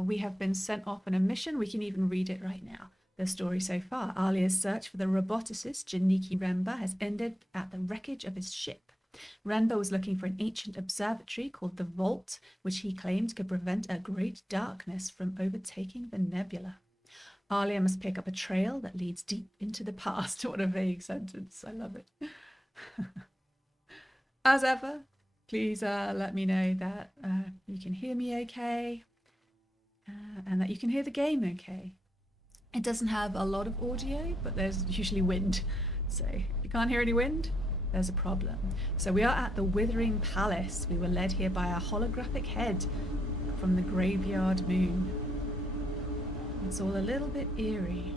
We have been sent off on a mission. We can even read it right now. The story so far. Alia's search for the roboticist Janiki Remba has ended at the wreckage of his ship. Remba was looking for an ancient observatory called the Vault, which he claimed could prevent a great darkness from overtaking the nebula. Alia must pick up a trail that leads deep into the past. What a vague sentence. I love it. As ever, please let me know that you can hear me okay and that you can hear the game okay. It doesn't have a lot of audio, but there's usually wind. So if you can't hear any wind, there's a problem. So we are at the Withering Palace. We were led here by a holographic head from the graveyard moon. It's all a little bit eerie.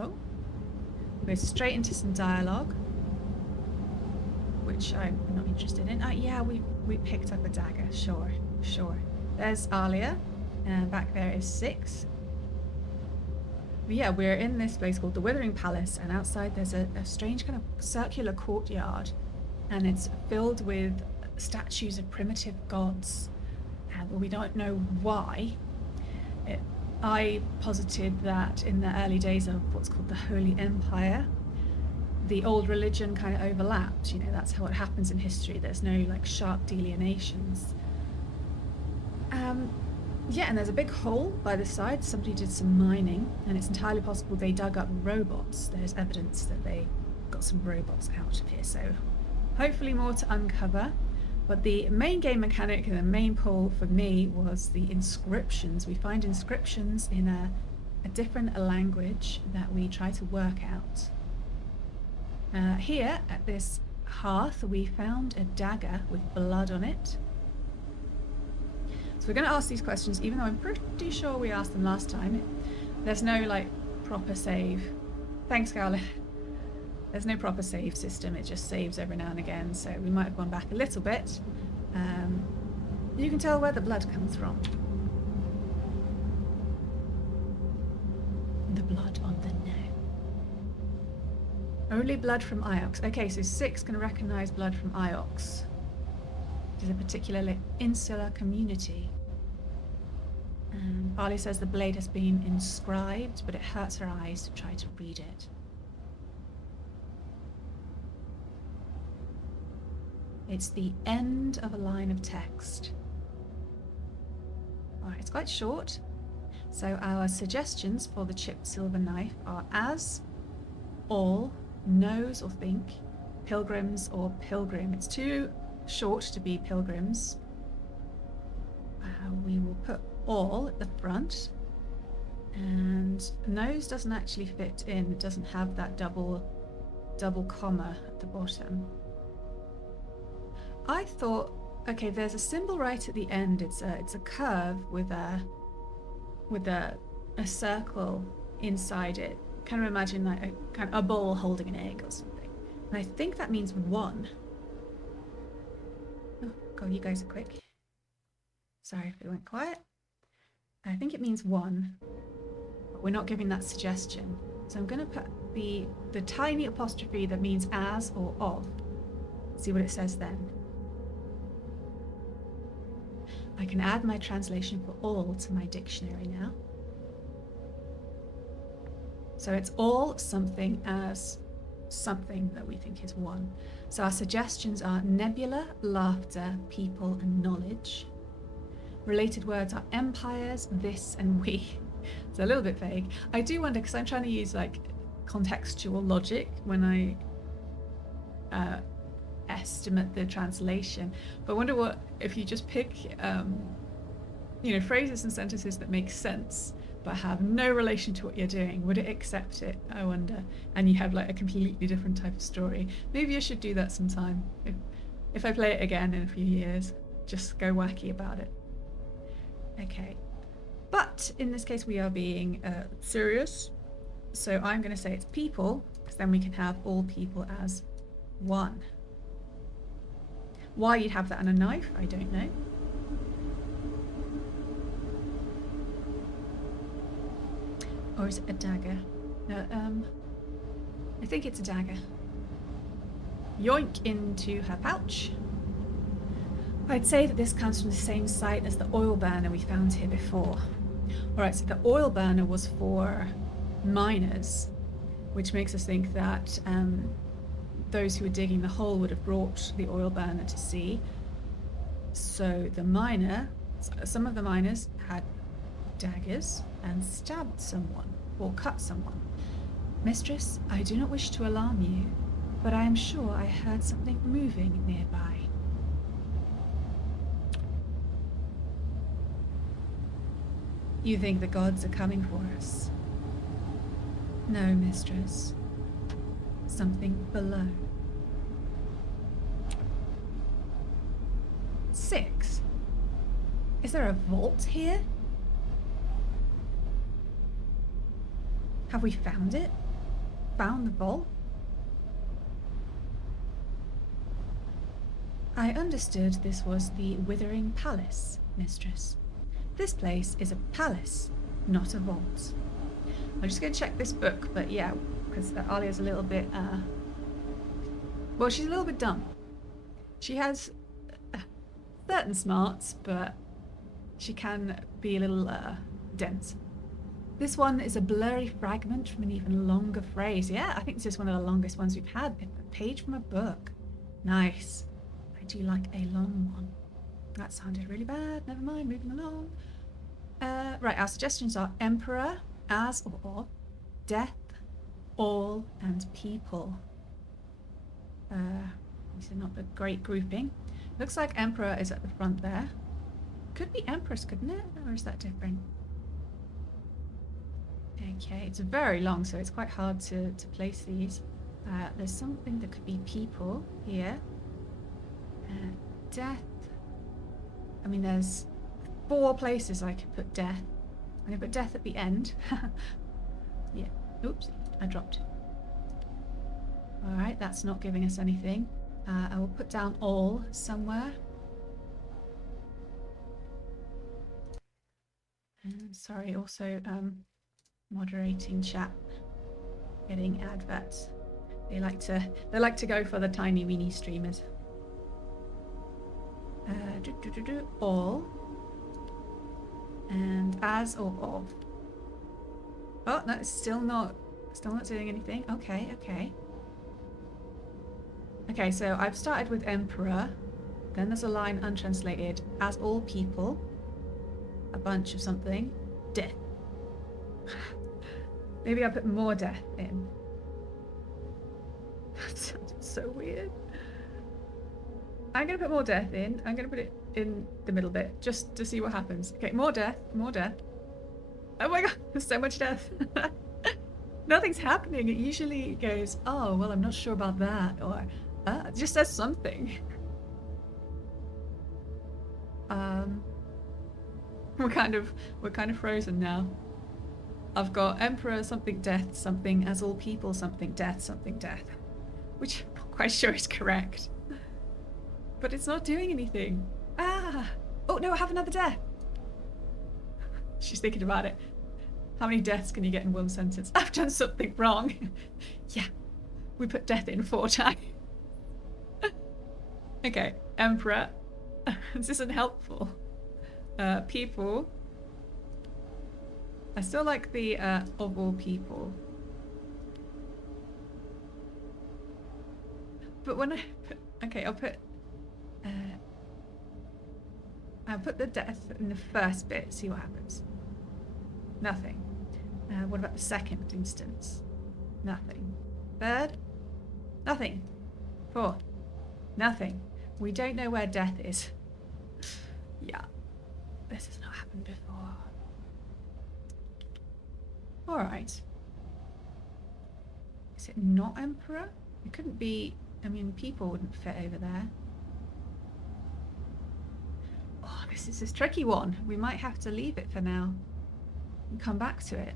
Oh, we're straight into some dialogue, which I'm not interested in. Yeah, we picked up a dagger. Sure. There's Alia, and back there is Six. But yeah, we're in this place called the Withering Palace, and outside there's a strange kind of circular courtyard, and it's filled with statues of primitive gods. Well, we don't know why. I posited that in the early days of what's called the Holy Empire, the old religion kind of overlapped. You know, that's how it happens in history. There's no like sharp delineations. Yeah, and there's a big hole by the side. Somebody did some mining, and it's entirely possible they dug up robots. There's evidence that they got some robots out of here, so hopefully more to uncover. But the main game mechanic and the main pull for me was the inscriptions. We find inscriptions in a different language that we try to work out. Here at this hearth we found a dagger with blood on it. So we're going to ask these questions, even though I'm pretty sure we asked them last time. There's no like proper save. Thanks, Scarlett. There's no proper save system. It just saves every now and again. So we might have gone back a little bit. You can tell where the blood comes from. The blood on the neck. Only blood from Iox. Okay, so Six can recognize blood from Iox. It is a particularly insular community. Barley says the blade has been inscribed, but it hurts her eyes to try to read it. It's the end of a line of text. Alright, it's quite short. So our suggestions for the chipped silver knife are as, all, knows or think, pilgrims or pilgrim. It's too short to be pilgrims. We will put all at the front, and nose doesn't actually fit in. It doesn't have that double comma at the bottom. I thought, okay, there's a symbol right at the end. It's a curve with a circle inside it. Kind of imagine like a bowl holding an egg or something. And I think that means one. Oh God, you guys are quick. Sorry if it went quiet. I think it means one, but we're not giving that suggestion. So I'm going to put the tiny apostrophe that means as or of. See what it says then. I can add my translation for all to my dictionary now. So it's all something as something that we think is one. So our suggestions are nebula, laughter, people, and knowledge. Related words are empires, this, and we. It's a little bit vague. I do wonder, because I'm trying to use like contextual logic when I estimate the translation, but I wonder what if you just pick phrases and sentences that make sense but have no relation to what you're doing, would it accept it, I wonder? And you have like a completely different type of story. Maybe I should do that sometime. If I play it again in a few years, just go wacky about it. Okay, but in this case we are being serious, so I'm going to say it's people, because then we can have all people as one. Why you'd have that on a knife, I don't know. Or is it a dagger? No, I think it's a dagger. Yoink into her pouch. I'd say that this comes from the same site as the oil burner we found here before. Alright, so the oil burner was for miners, which makes us think that those who were digging the hole would have brought the oil burner to sea. So the miner, some of the miners had daggers and stabbed someone or cut someone. Mistress, I do not wish to alarm you, but I am sure I heard something moving nearby. You think the gods are coming for us? No, mistress. Something below. 6. Is there a vault here? Have we found it? Found the vault? I understood this was the Withering Palace, mistress. This place is a palace, not a vault. I'm just going to check this book, but yeah, because Alia's a little bit, well, she's a little bit dumb. She has certain smarts, but she can be a little dense. This one is a blurry fragment from an even longer phrase. Yeah, I think this is one of the longest ones we've had. A page from a book. Nice. I do like a long one. That sounded really bad. Never mind, moving along. Right, our suggestions are Emperor, as or of, death, all, and people. These are not a great grouping. Looks like Emperor is at the front there. Could be Empress, couldn't it? Or is that different? Okay, it's very long, so it's quite hard to place these. There's something that could be people here. Death. I mean, there's 4 places I could put death. I'm going to put death at the end. Yeah. Oops, I dropped. Alright, that's not giving us anything. I will put down all somewhere. Sorry, also moderating chat, getting adverts. They like to go for the tiny weeny streamers. All and as or of. Oh no, it's still not doing anything. Okay. Okay, so I've started with Emperor, then there's a line untranslated, as all people, a bunch of something, death. Maybe I'll put more death in. That sounds so weird. I'm going to put more death in. I'm going to put it in the middle bit, just to see what happens. Okay, more death. Oh my god, there's so much death. Nothing's happening. It usually goes, oh, well, I'm not sure about that, or it just says something. We're kind of frozen now. I've got Emperor, something death, something as all people, something death, which I'm not quite sure is correct. But it's not doing anything. Oh no, I have another death. She's thinking about it. How many deaths can you get in one sentence? I've done something wrong. Yeah, we put death in 4 times. Okay, Emperor. This isn't helpful. People. I still like the of all people. But when I put, okay, I'll put the death in the first bit, see what happens. Nothing. What about the second instance? Nothing. Third? Nothing. Fourth? Nothing. We don't know where death is. Yeah. This has not happened before. Alright. Is it not Emperor? It couldn't be... I mean, people wouldn't fit over there. Oh, this is a tricky one. We might have to leave it for now and come back to it.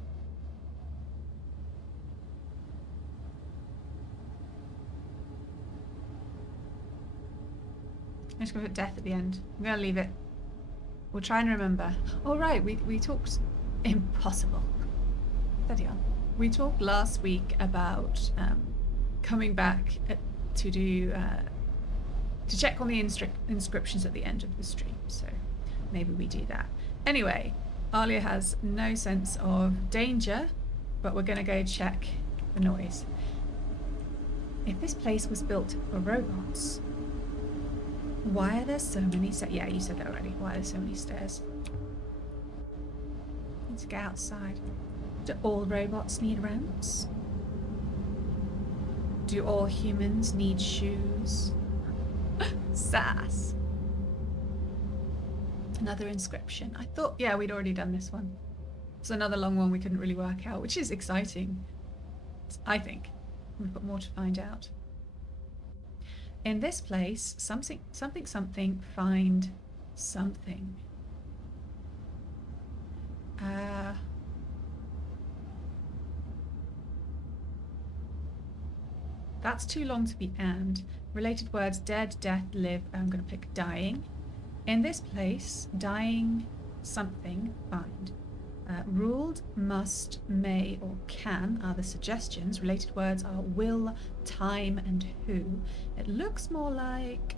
I'm just going to put death at the end. I'm going to leave it. We'll try and remember. Oh, right. We talked... Impossible. Steady on. We talked last week about coming back to do to check on the inscriptions at the end of the stream. So maybe we do that. Anyway, Alia has no sense of danger, but we're going to go check the noise. If this place was built for robots, why are there so many stairs? Yeah, you said that already. Why are there so many stairs? Need to get outside. Do all robots need ramps? Do all humans need shoes? Sass. Another inscription. I thought, yeah, we'd already done this one. It's another long one we couldn't really work out, which is exciting, I think. We've got more to find out. In this place, something, find something. That's too long to be and. Related words, dead, death, live. I'm going to pick dying. In this place, dying, something, find. Ruled, must, may, or can are the suggestions. Related words are will, time, and who. It looks more like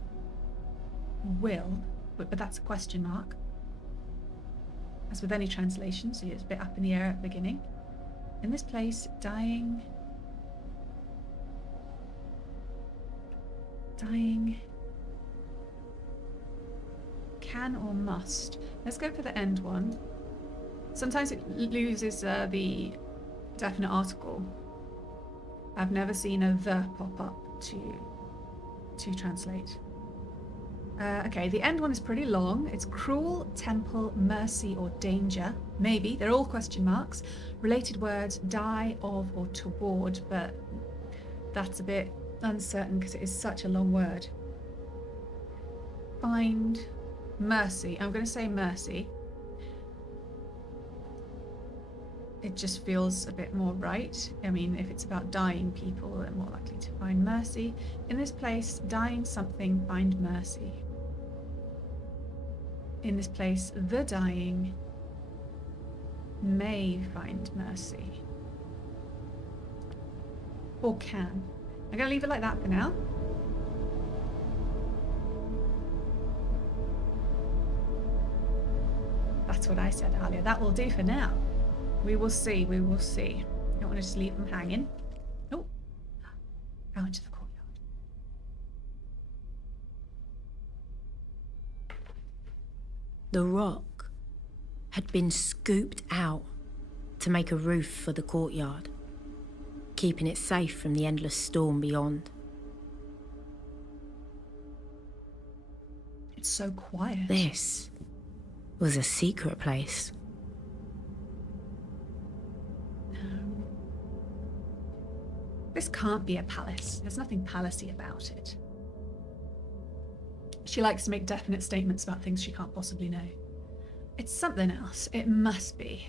will, but that's a question mark. As with any translation, so it's a bit up in the air at the beginning. In this place, dying, can or must. Let's go for the end one. Sometimes it loses the definite article. I've never seen a the pop up to translate. Okay, the end one is pretty long. It's cruel, temple, mercy, or danger. Maybe. They're all question marks. Related words, die, of, or toward, but that's a bit uncertain because it is such a long word. Find, mercy. I'm going to say mercy. It just feels a bit more right. I mean, if it's about dying people, they're more likely to find mercy. In this place, dying something, find mercy. In this place, the dying may find mercy. Or can. I'm going to leave it like that for now. That's what I said earlier. That will do for now. We will see, we will see. Don't want to just leave them hanging. Oh, out into the courtyard. The rock had been scooped out to make a roof for the courtyard, keeping it safe from the endless storm beyond. It's so quiet. This was a secret place. This can't be a palace. There's nothing palacey about it. She likes to make definite statements about things she can't possibly know. It's something else. It must be.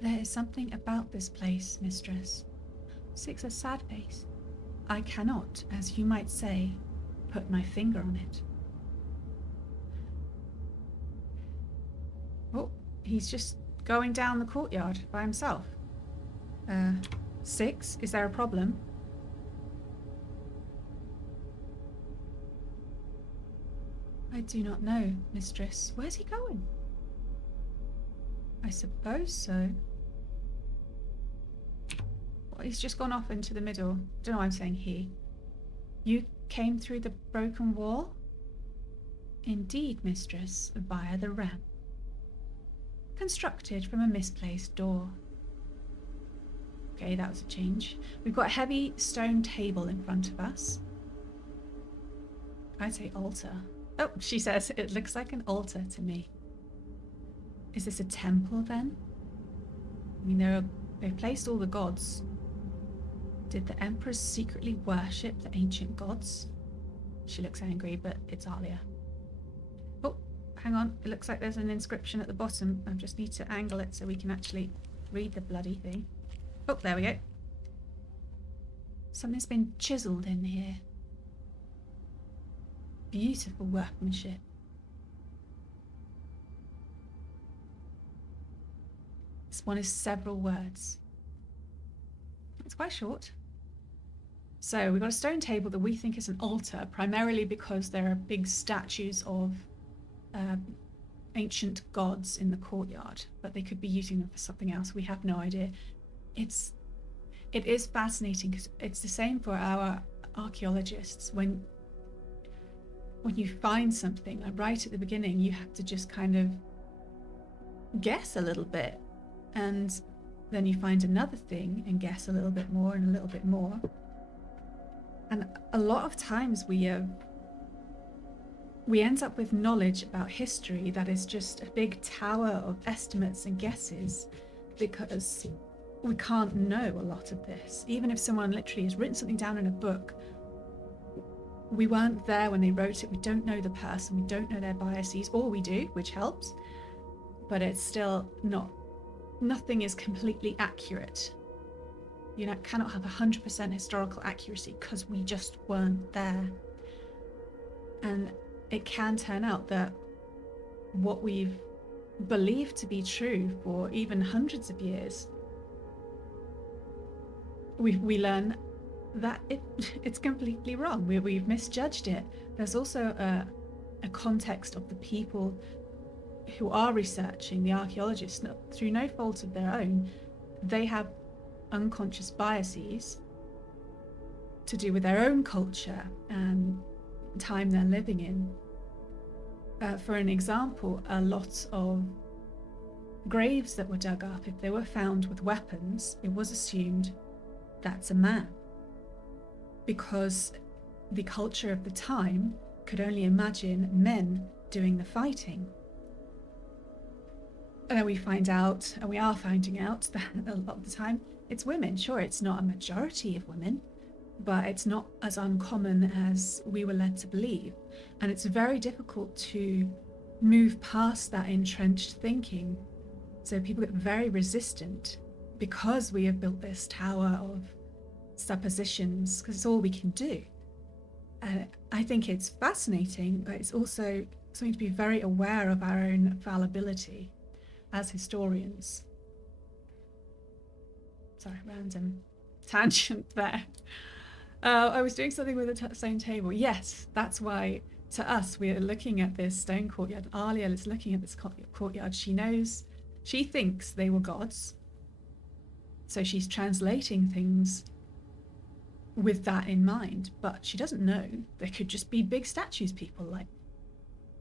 There is something about this place, mistress. 6, a sad face. I cannot, as you might say, put my finger on it. Oh, he's just going down the courtyard by himself. 6, is there a problem? I do not know, mistress. Where's he going? I suppose so. Well, he's just gone off into the middle. Don't know why I'm saying he. You came through the broken wall? Indeed, mistress, via the ramp. Constructed from a misplaced door. Okay, that was a change. We've got a heavy stone table in front of us. I'd say altar. Oh, she says it looks like an altar to me. Is this a temple then? I mean, they've placed all the gods. Did the emperors secretly worship the ancient gods? She looks angry, but it's Alia. Oh, hang on. It looks like there's an inscription at the bottom. I just need to angle it so we can actually read the bloody thing. Oh, there we go. Something's been chiseled in here. Beautiful workmanship. This one is several words. It's quite short. So we've got a stone table that we think is an altar, primarily because there are big statues of ancient gods in the courtyard, but they could be using them for something else. We have no idea. It is fascinating because it's the same for our archaeologists. When you find something, like right at the beginning, you have to just kind of guess a little bit, and then you find another thing and guess a little bit more and a little bit more. And a lot of times we end up with knowledge about history that is just a big tower of estimates and guesses, because we can't know a lot of this. Even if someone literally has written something down in a book, we weren't there when they wrote it. We don't know the person. We don't know their biases, or we do, which helps. But it's still nothing is completely accurate. You cannot have 100% historical accuracy because we just weren't there. And it can turn out that what we've believed to be true for even hundreds of years, we learn that it's completely wrong. We've misjudged it. There's also a context of the people who are researching, the archaeologists, through no fault of their own. They have unconscious biases to do with their own culture and time they're living in. For an example, a lot of graves that were dug up, if they were found with weapons, it was assumed that's a man, because the culture of the time could only imagine men doing the fighting. And then we find out, and we are finding out, that a lot of the time it's women. Sure, it's not a majority of women, but it's not as uncommon as we were led to believe. And it's very difficult to move past that entrenched thinking. So people get very resistant because we have built this tower of suppositions, because it's all we can do. I think it's fascinating, but it's also something to be very aware of our own fallibility as historians. Sorry, random tangent there. I was doing something with the stone table. Yes, that's why to us we are looking at this stone courtyard. Alia is looking at this courtyard. She thinks they were gods. So she's translating things with that in mind, but she doesn't know they could just be big statues people like.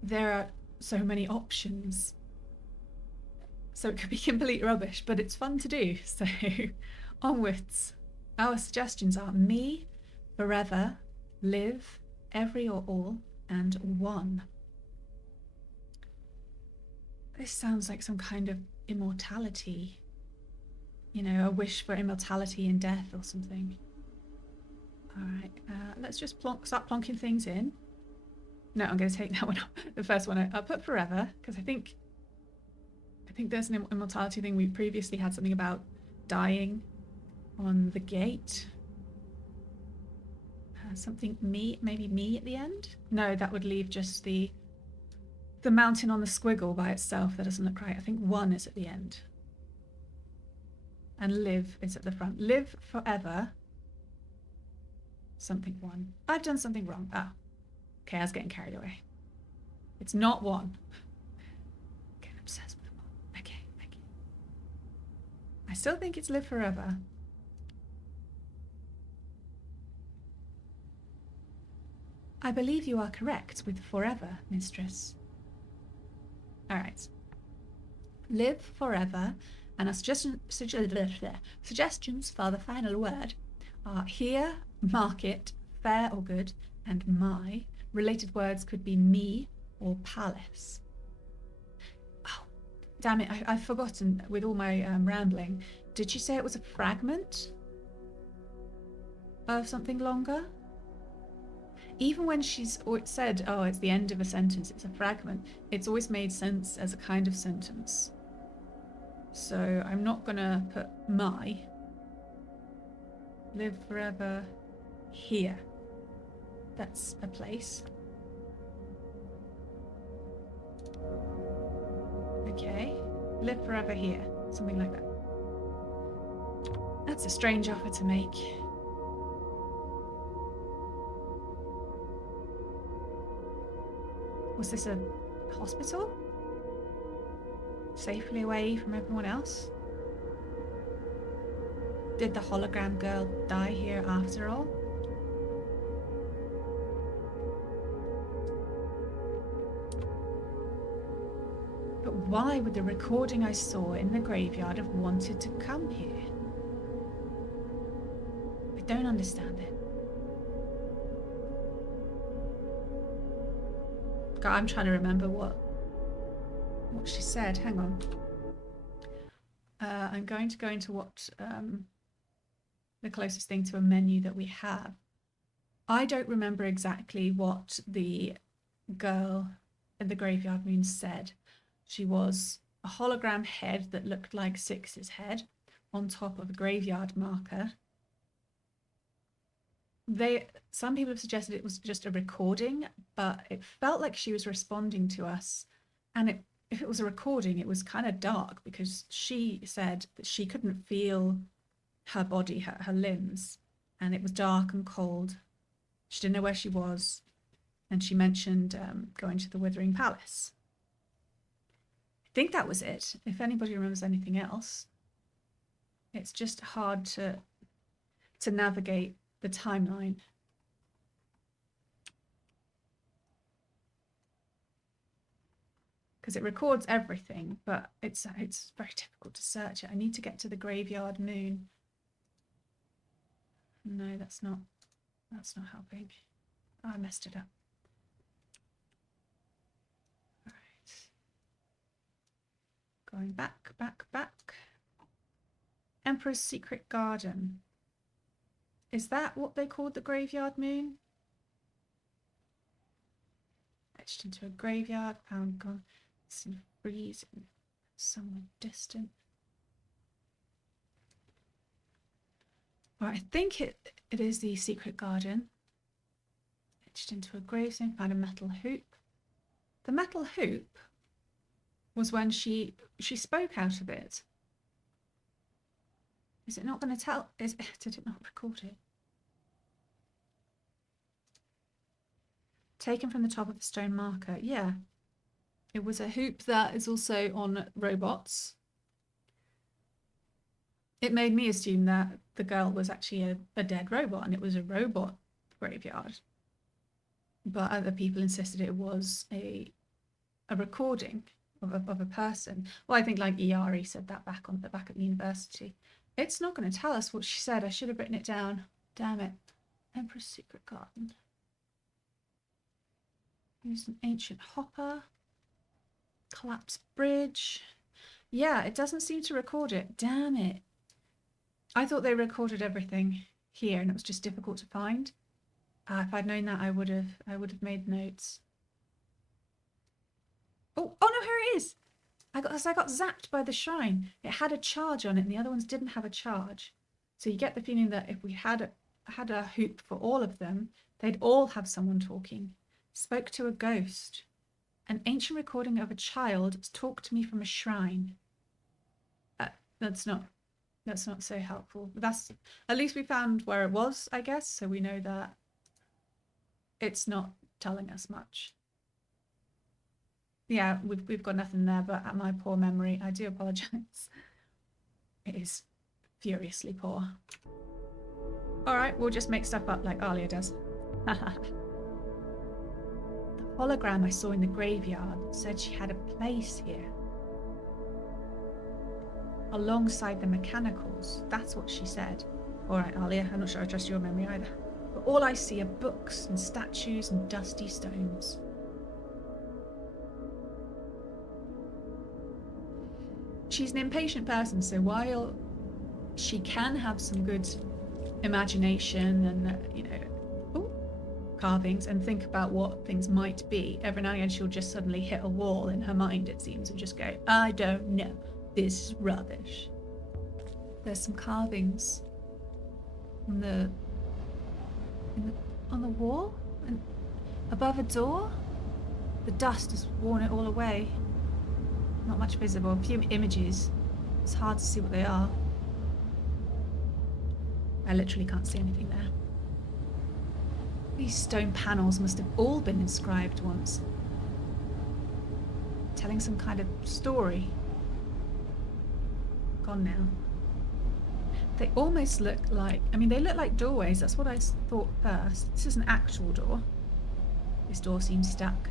There are so many options. So it could be complete rubbish, but it's fun to do. So onwards. Our suggestions are me, forever, live, every or all, and one. This sounds like some kind of immortality. A wish for immortality in death or something. Alright, let's just start plonking things in. No, I'm going to take that one off. The first one, I'll put forever, because I think there's an immortality thing. We previously had something about dying on the gate. Something maybe me at the end? No, that would leave just the mountain on the squiggle by itself. That doesn't look right. I think one is at the end. And live is at the front. Live forever. Something one. I've done something wrong. Oh. Okay, I was getting carried away. It's not one. Getting obsessed with one. Okay. I still think it's live forever. I believe you are correct with forever, mistress. Alright. Live forever, and our suggestions for the final word are here, market, fair or good, and my. Related words could be me or palace. Oh, damn it, I've forgotten with all my rambling. Did you say it was a fragment of something longer? Even when it said, oh, it's the end of a sentence, it's a fragment, it's always made sense as a kind of sentence. So I'm not gonna put my. Live forever here. That's a place. Okay. Live forever here. Something like that. That's a strange offer to make. Was this a hospital? Safely away from everyone else? Did the hologram girl die here after all? But why would the recording I saw in the graveyard have wanted to come here? I don't understand it. God, I'm trying to remember what she said. Hang on. I'm going to go into what the closest thing to a menu that we have. I don't remember exactly what the girl in the graveyard moon said. She was a hologram head that looked like Six's head on top of a graveyard marker. Some people have suggested it was just a recording, but it felt like she was responding to us. And if it was a recording, it was kind of dark because she said that she couldn't feel her body, her limbs, and it was dark and cold. She didn't know where she was, and she mentioned going to the Withering Palace. I think that was it. If anybody remembers anything else, it's just hard to navigate the timeline. Because it records everything, but it's very difficult to search it. I need to get to the graveyard moon. No, that's not helping. Oh, I messed it up. All right. Going back. Emperor's Secret Garden. Is that what they called the graveyard moon? Etched into a graveyard, found gone, seen freezing somewhere distant. Well, I think it is the secret garden. Etched into a gravestone, found a metal hoop. The metal hoop was when she spoke out of it. Is it not going to tell? Did it not record it? Taken from the top of a stone marker. Yeah. It was a hoop that is also on robots. It made me assume that the girl was actually a dead robot and it was a robot graveyard. But other people insisted it was a recording of a person. Well, I think like Iari said that back at the university. It's not going to tell us what she said. I should have written it down. Damn it. Emperor's Secret Garden. Used an ancient hopper. Collapsed bridge. Yeah, it doesn't seem to record it. Damn it. I thought they recorded everything here and it was just difficult to find. If I'd known that, I would have made notes. Oh no, here it is. I got zapped by the shrine. It had a charge on it and the other ones didn't have a charge. So you get the feeling that if we had a hoop for all of them, they'd all have someone talking. Spoke to a ghost. An ancient recording of a child talked to me from a shrine. That's not so helpful. That's, at least we found where it was, I guess, so we know that it's not telling us much. Yeah, we've got nothing there, but at my poor memory, I do apologise. It is furiously poor. All right, we'll just make stuff up like Alia does. The hologram I saw in the graveyard said she had a place here. Alongside the mechanicals. That's what she said. All right, Alia, I'm not sure I trust your memory either. But all I see are books and statues and dusty stones. She's an impatient person, so while she can have some good imagination and, carvings and think about what things might be, every now and again she'll just suddenly hit a wall in her mind, it seems, and just go, I don't know, this is rubbish. There's some carvings on the wall and above a door. The dust has worn it all away. Not much visible. A few images. It's hard to see what they are. I literally can't see anything there. These stone panels must have all been inscribed once. telling some kind of story. Gone now. They almost look like, I mean, they look like doorways. That's what I thought first. This is an actual door. This door seems stuck.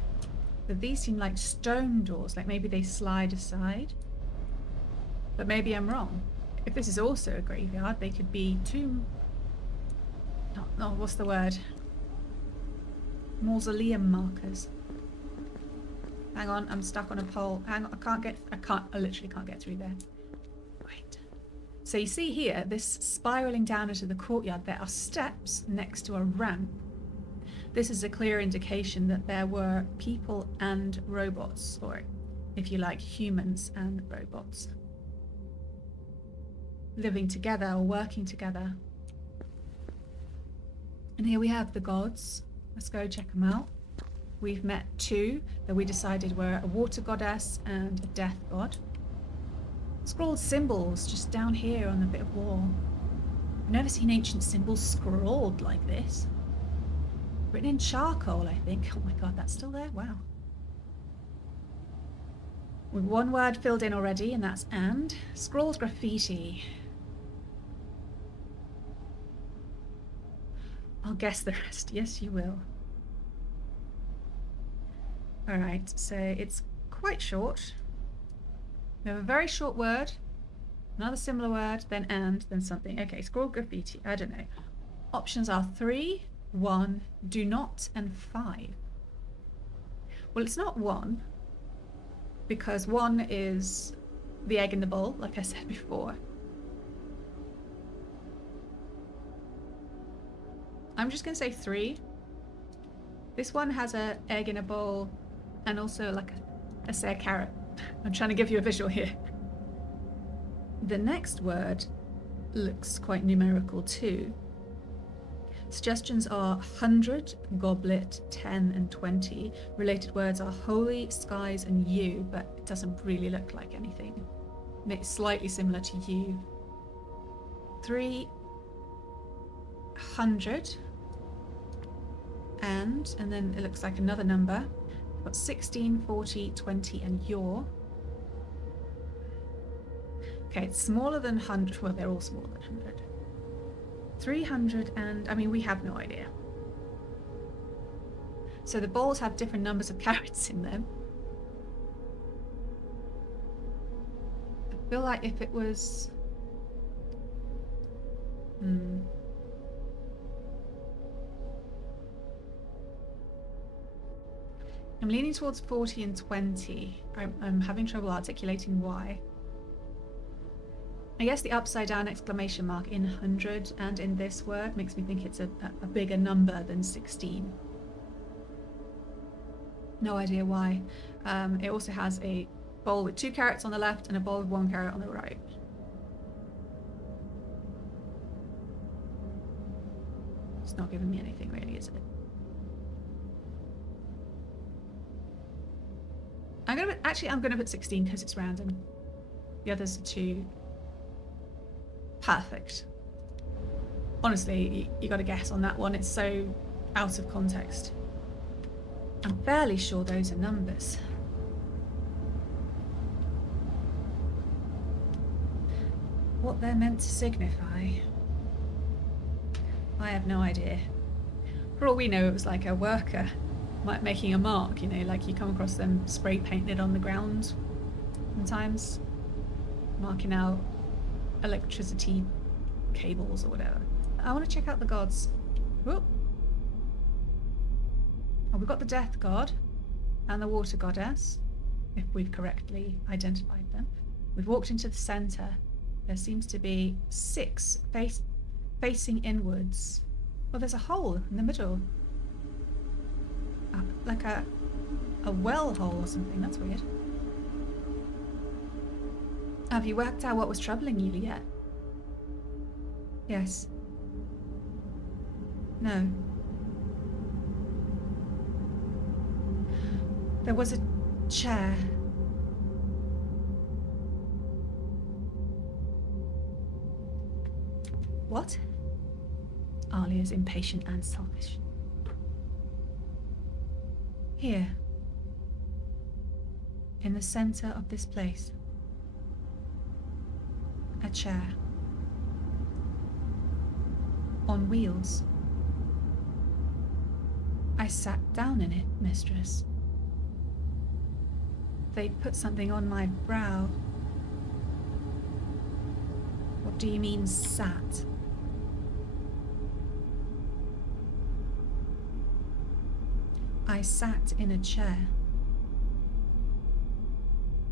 But these seem like stone doors, like maybe they slide aside. But maybe I'm wrong. If this is also a graveyard, they could be tomb... No, what's the word? Mausoleum markers. Hang on, I'm stuck on a pole. Hang on, I literally can't get through there. Right. So you see here, this spiraling down into the courtyard, there are steps next to a ramp. This is a clear indication that there were people and robots, or if you like, humans and robots, living together or working together. And here we have the gods. Let's go check them out. We've met two that we decided were a water goddess and a death god. Scrawled symbols just down here on a bit of wall. I've never seen ancient symbols scrawled like this. Written in charcoal, I think. Oh my god, that's still there? Wow. With one word filled in already, and that's and. Scrawled graffiti. I'll guess the rest. Yes, you will. Alright, so it's quite short. We have a very short word, another similar word, then and, then something. Okay, scrawled graffiti. I don't know. Options are 3, 1, do not, and 5. Well, it's not 1, because 1 is the egg in the bowl, like I said before. I'm just going to say 3. This one has an egg in a bowl and also like a say a carrot. I'm trying to give you a visual here. The next word looks quite numerical too. Suggestions are 100, goblet, 10 and 20. Related words are holy, skies and you, but it doesn't really look like anything. It's slightly similar to you. 300 and then it looks like another number. We've got 16, 40, 20 and your. Okay, it's smaller than 100. Well, they're all smaller than 100. 300 and, I mean, we have no idea. So the bowls have different numbers of carrots in them. I feel like if it was... I'm leaning towards 40 and 20. I'm having trouble articulating why. I guess the upside down exclamation mark in 100 and in this word makes me think it's a bigger number than 16. No idea why. It also has a bowl with 2 carrots on the left and a bowl with 1 carrot on the right. It's not giving me anything really, is it? I'm gonna put 16 because it's random. The others are too perfect. Honestly, you got to guess on that one. It's so out of context. I'm fairly sure those are numbers. What they're meant to signify, I have no idea. For all we know, it was like a worker making a mark, you know, like you come across them spray painted on the ground sometimes, marking out electricity cables or whatever. I want to check out the gods. Whoop. Oh, we've got the death god and the water goddess, if we've correctly identified them. We've walked into the center. There seems to be 6 facing inwards. Oh, there's a hole in the middle. Like a well hole or something. That's weird. Have you worked out what was troubling you yet? Yes. No. There was a chair. What? Alia's impatient and selfish. Here. in the center of this place. A chair. On wheels. I sat down in it, mistress. They put something on my brow. What do you mean, sat? I sat in a chair.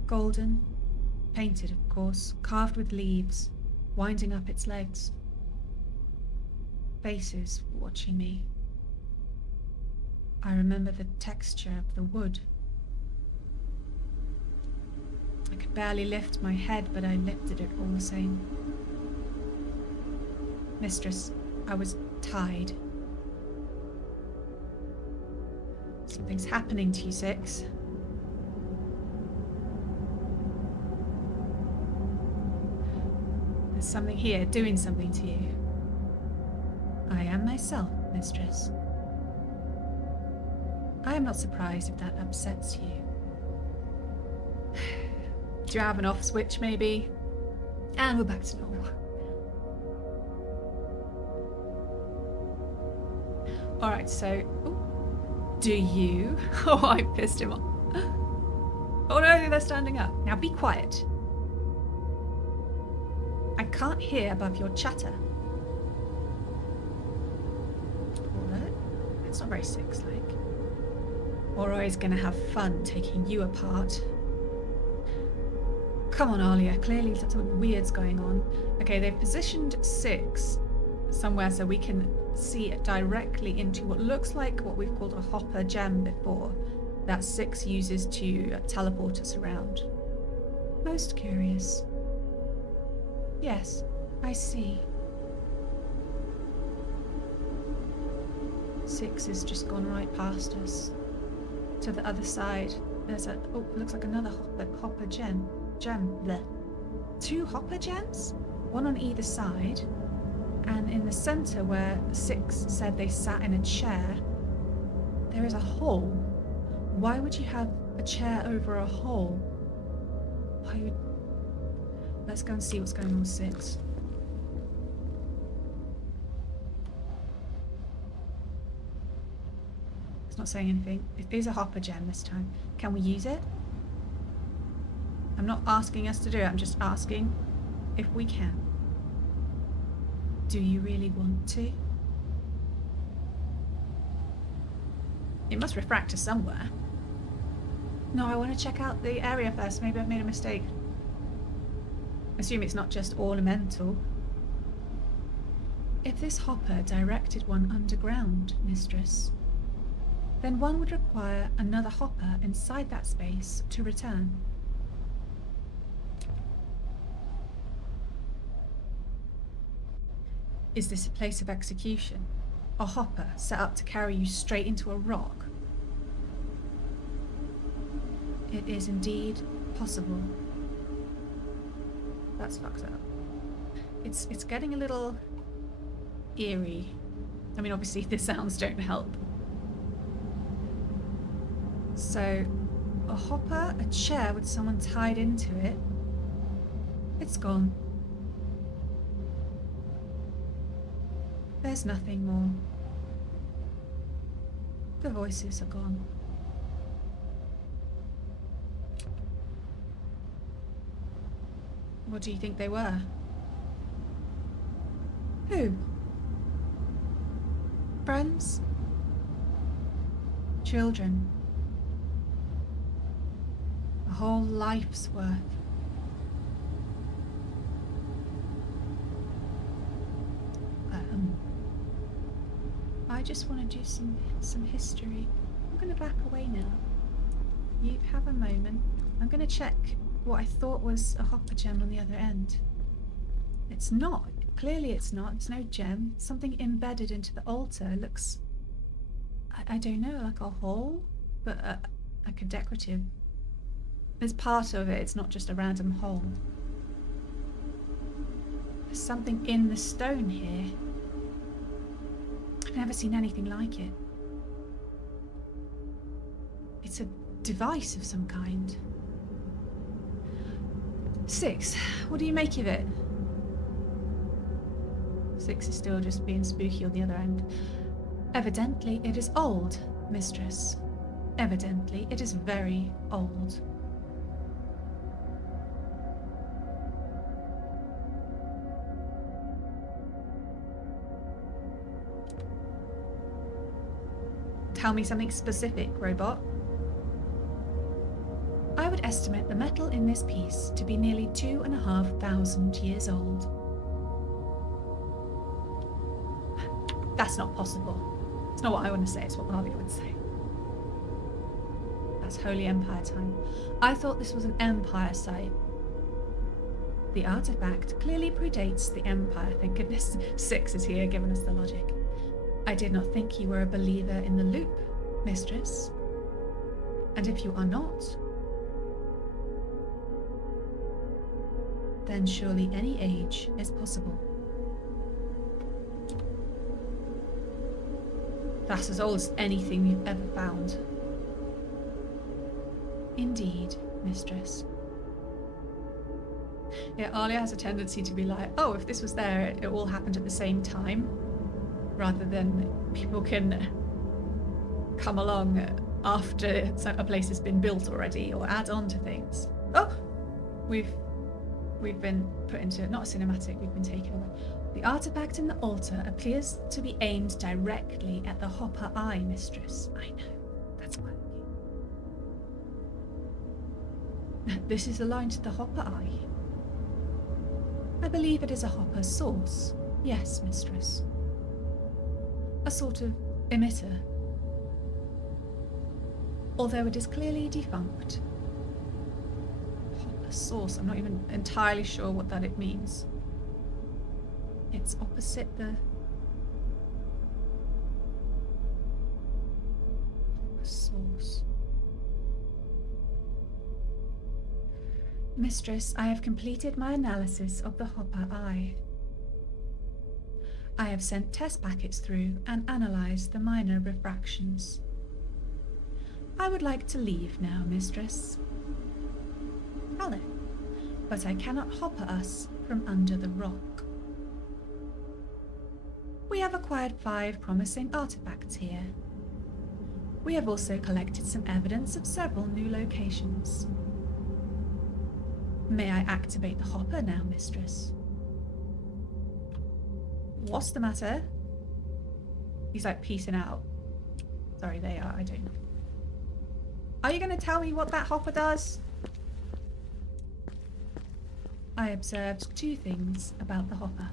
Golden, painted of course, carved with leaves, winding up its legs. Faces watching me. I remember the texture of the wood. I could barely lift my head, but I lifted it all the same. Mistress, I was tied. Something's happening to you, Six. There's something here doing something to you. I am myself, mistress. I am not surprised if that upsets you. Do you have an off switch, maybe? And we're back to normal. Alright, so... Ooh, do you... Oh, I pissed him off. Oh no, they're standing up. Now be quiet. I can't hear above your chatter. Alright. It's not very Six-like. Oroy's gonna have fun taking you apart. Come on, Alia. Clearly something weird's going on. Okay, they've positioned Six somewhere so we can see it directly into what looks like what we've called a hopper gem before, that Six uses to teleport us around. Most curious. Yes, I see. Six has just gone right past us. To the other side, there's a... Oh, looks like another hopper gem. Bleh. 2 hopper gems? One on either side. And in the center where Six said they sat in a chair, there is a hole. Why would you have a chair over a hole? Why would... Let's go and see what's going on with Six. It's not saying anything. It is a hopper gem this time. Can we use it? I'm not asking us to do it, I'm just asking if we can. Do you really want to? It must refract to somewhere. No, I want to check out the area first. Maybe I've made a mistake. Assume it's not just ornamental. If this hopper directed one underground, mistress, then one would require another hopper inside that space to return. Is this a place of execution? A hopper set up to carry you straight into a rock? It is indeed possible. That's fucked up. It's getting a little eerie. I mean, obviously the sounds don't help. So, a hopper, a chair with someone tied into it. It's gone. There's nothing more. The voices are gone. What do you think they were? Who? Friends? Children? A whole life's worth. I just want to do some history. I'm going to back away now. You have a moment. I'm going to check what I thought was a hopper gem on the other end. It's not. Clearly it's not. It's no gem. Something embedded into the altar. It looks... I don't know, like a hole? But like a decorative... There's part of it. It's not just a random hole. There's something in the stone here. I've never seen anything like it. It's a device of some kind. 6, what do you make of it? 6 is still just being spooky on the other end. Evidently it is old, mistress. Evidently it is very old. Tell me something specific, robot. I would estimate the metal in this piece to be nearly 2,500 years old. That's not possible. It's not what I want to say, it's what Alia would say. That's Holy Empire time. I thought this was an Empire site. The artifact clearly predates the Empire. Thank goodness 6 is here giving us the logic. I did not think you were a believer in the loop, mistress. And if you are not, then surely any age is possible. That's as old as anything we've ever found. Indeed, mistress. Yeah, Alia has a tendency to be like, oh, if this was there, it all happened at the same time, rather than people can come along after a place has been built already or add on to things. Oh, we've been put into, not a cinematic, we've been taken away. The artifact in the altar appears to be aimed directly at the Hopper Eye, mistress. I know, that's working. This is aligned to the Hopper Eye. I believe it is a Hopper source. Yes, mistress. A sort of emitter. Although it is clearly defunct. Hopper source, I'm not even entirely sure what that it means. It's opposite the source. Mistress, I have completed my analysis of the Hopper Eye. I have sent test packets through and analysed the minor refractions. I would like to leave now, mistress. Hello, but I cannot hopper us from under the rock. We have acquired 5 promising artifacts here. We have also collected some evidence of several new locations. May I activate the hopper now, mistress? What's the matter? He's like peacing out. Sorry, they are, I don't know. Are you going to tell me what that hopper does? I observed 2 things about the hopper.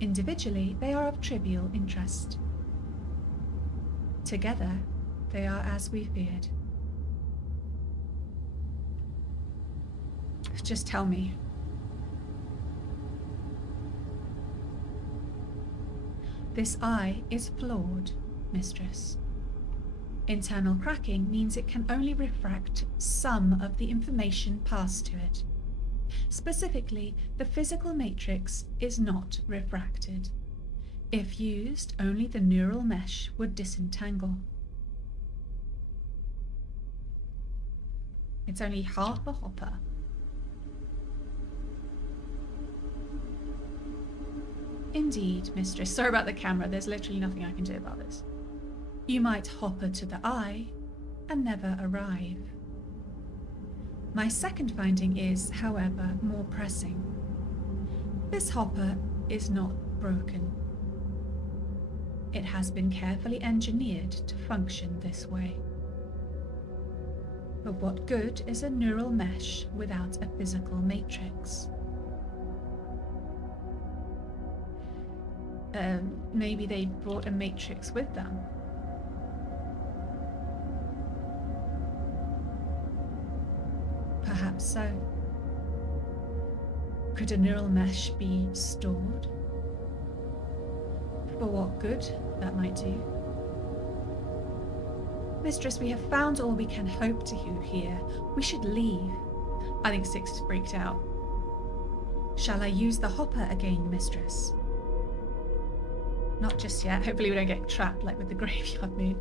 Individually, they are of trivial interest. Together, they are as we feared. Just tell me. This eye is flawed, mistress. Internal cracking means it can only refract some of the information passed to it. Specifically, the physical matrix is not refracted. If used, only the neural mesh would disentangle. It's only half a hopper. Indeed, mistress. Sorry about the camera. There's literally nothing I can do about this. You might hopper to the eye and never arrive. My second finding is, however, more pressing. This hopper is not broken. It has been carefully engineered to function this way. But what good is a neural mesh without a physical matrix? Maybe they brought a matrix with them. Perhaps so. Could a neural mesh be stored? For what good that might do? Mistress, we have found all we can hope to here. We should leave. I think 6 is freaked out. Shall I use the hopper again, mistress? Not just yet. Hopefully we don't get trapped like with the graveyard moon.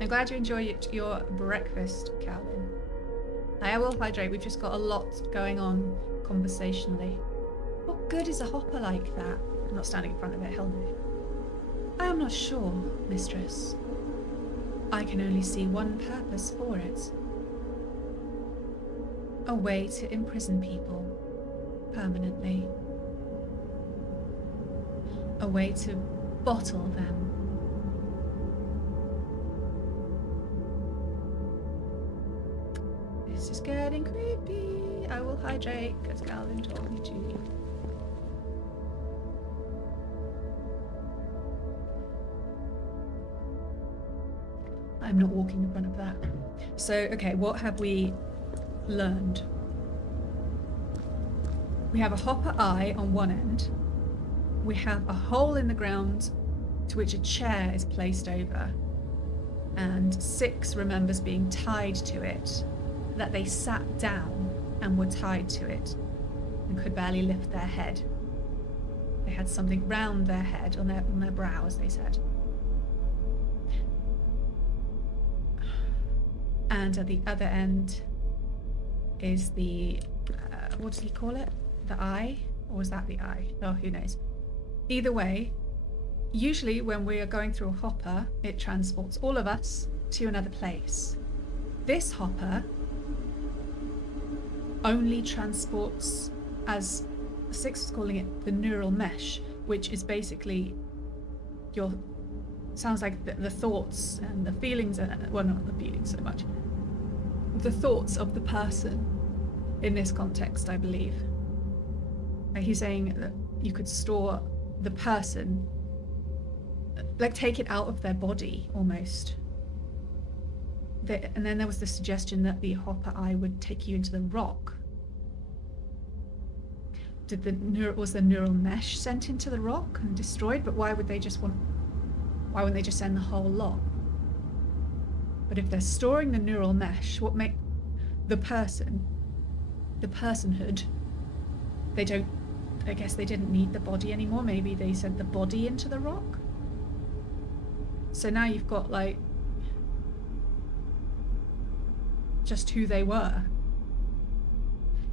I'm glad you enjoyed your breakfast, Calvin. I will hydrate. We've just got a lot going on conversationally. What good is a hopper like that? I'm not standing in front of it, hell no. I am not sure, mistress. I can only see one purpose for it. A way to imprison people permanently. A way to bottle them. This is getting creepy. I will hydrate because Calvin told me to. I'm not walking in front of that. So, okay, what have we learned? We have a hopper eye on one end. We have a hole in the ground to which a chair is placed over. And 6 remembers being tied to it, that they sat down and were tied to it and could barely lift their head. They had something round their head, on their brow, as they said. And at the other end is the, what does he call it? The eye? Or was that the eye? Oh, who knows. Either way, usually when we are going through a hopper, it transports all of us to another place. This hopper only transports, as 6 was calling it, the neural mesh, which is basically sounds like the thoughts and the feelings, well, not the feelings so much, the thoughts of the person in this context, I believe. He's saying that you could store the person, like take it out of their body almost. And then there was the suggestion that the hopper eye would take you into the rock. Was the neural mesh sent into the rock and destroyed? But why wouldn't they just send the whole lot? But if they're storing the neural mesh, what make the personhood, I guess they didn't need the body anymore. Maybe they sent the body into the rock. So now you've got like just who they were.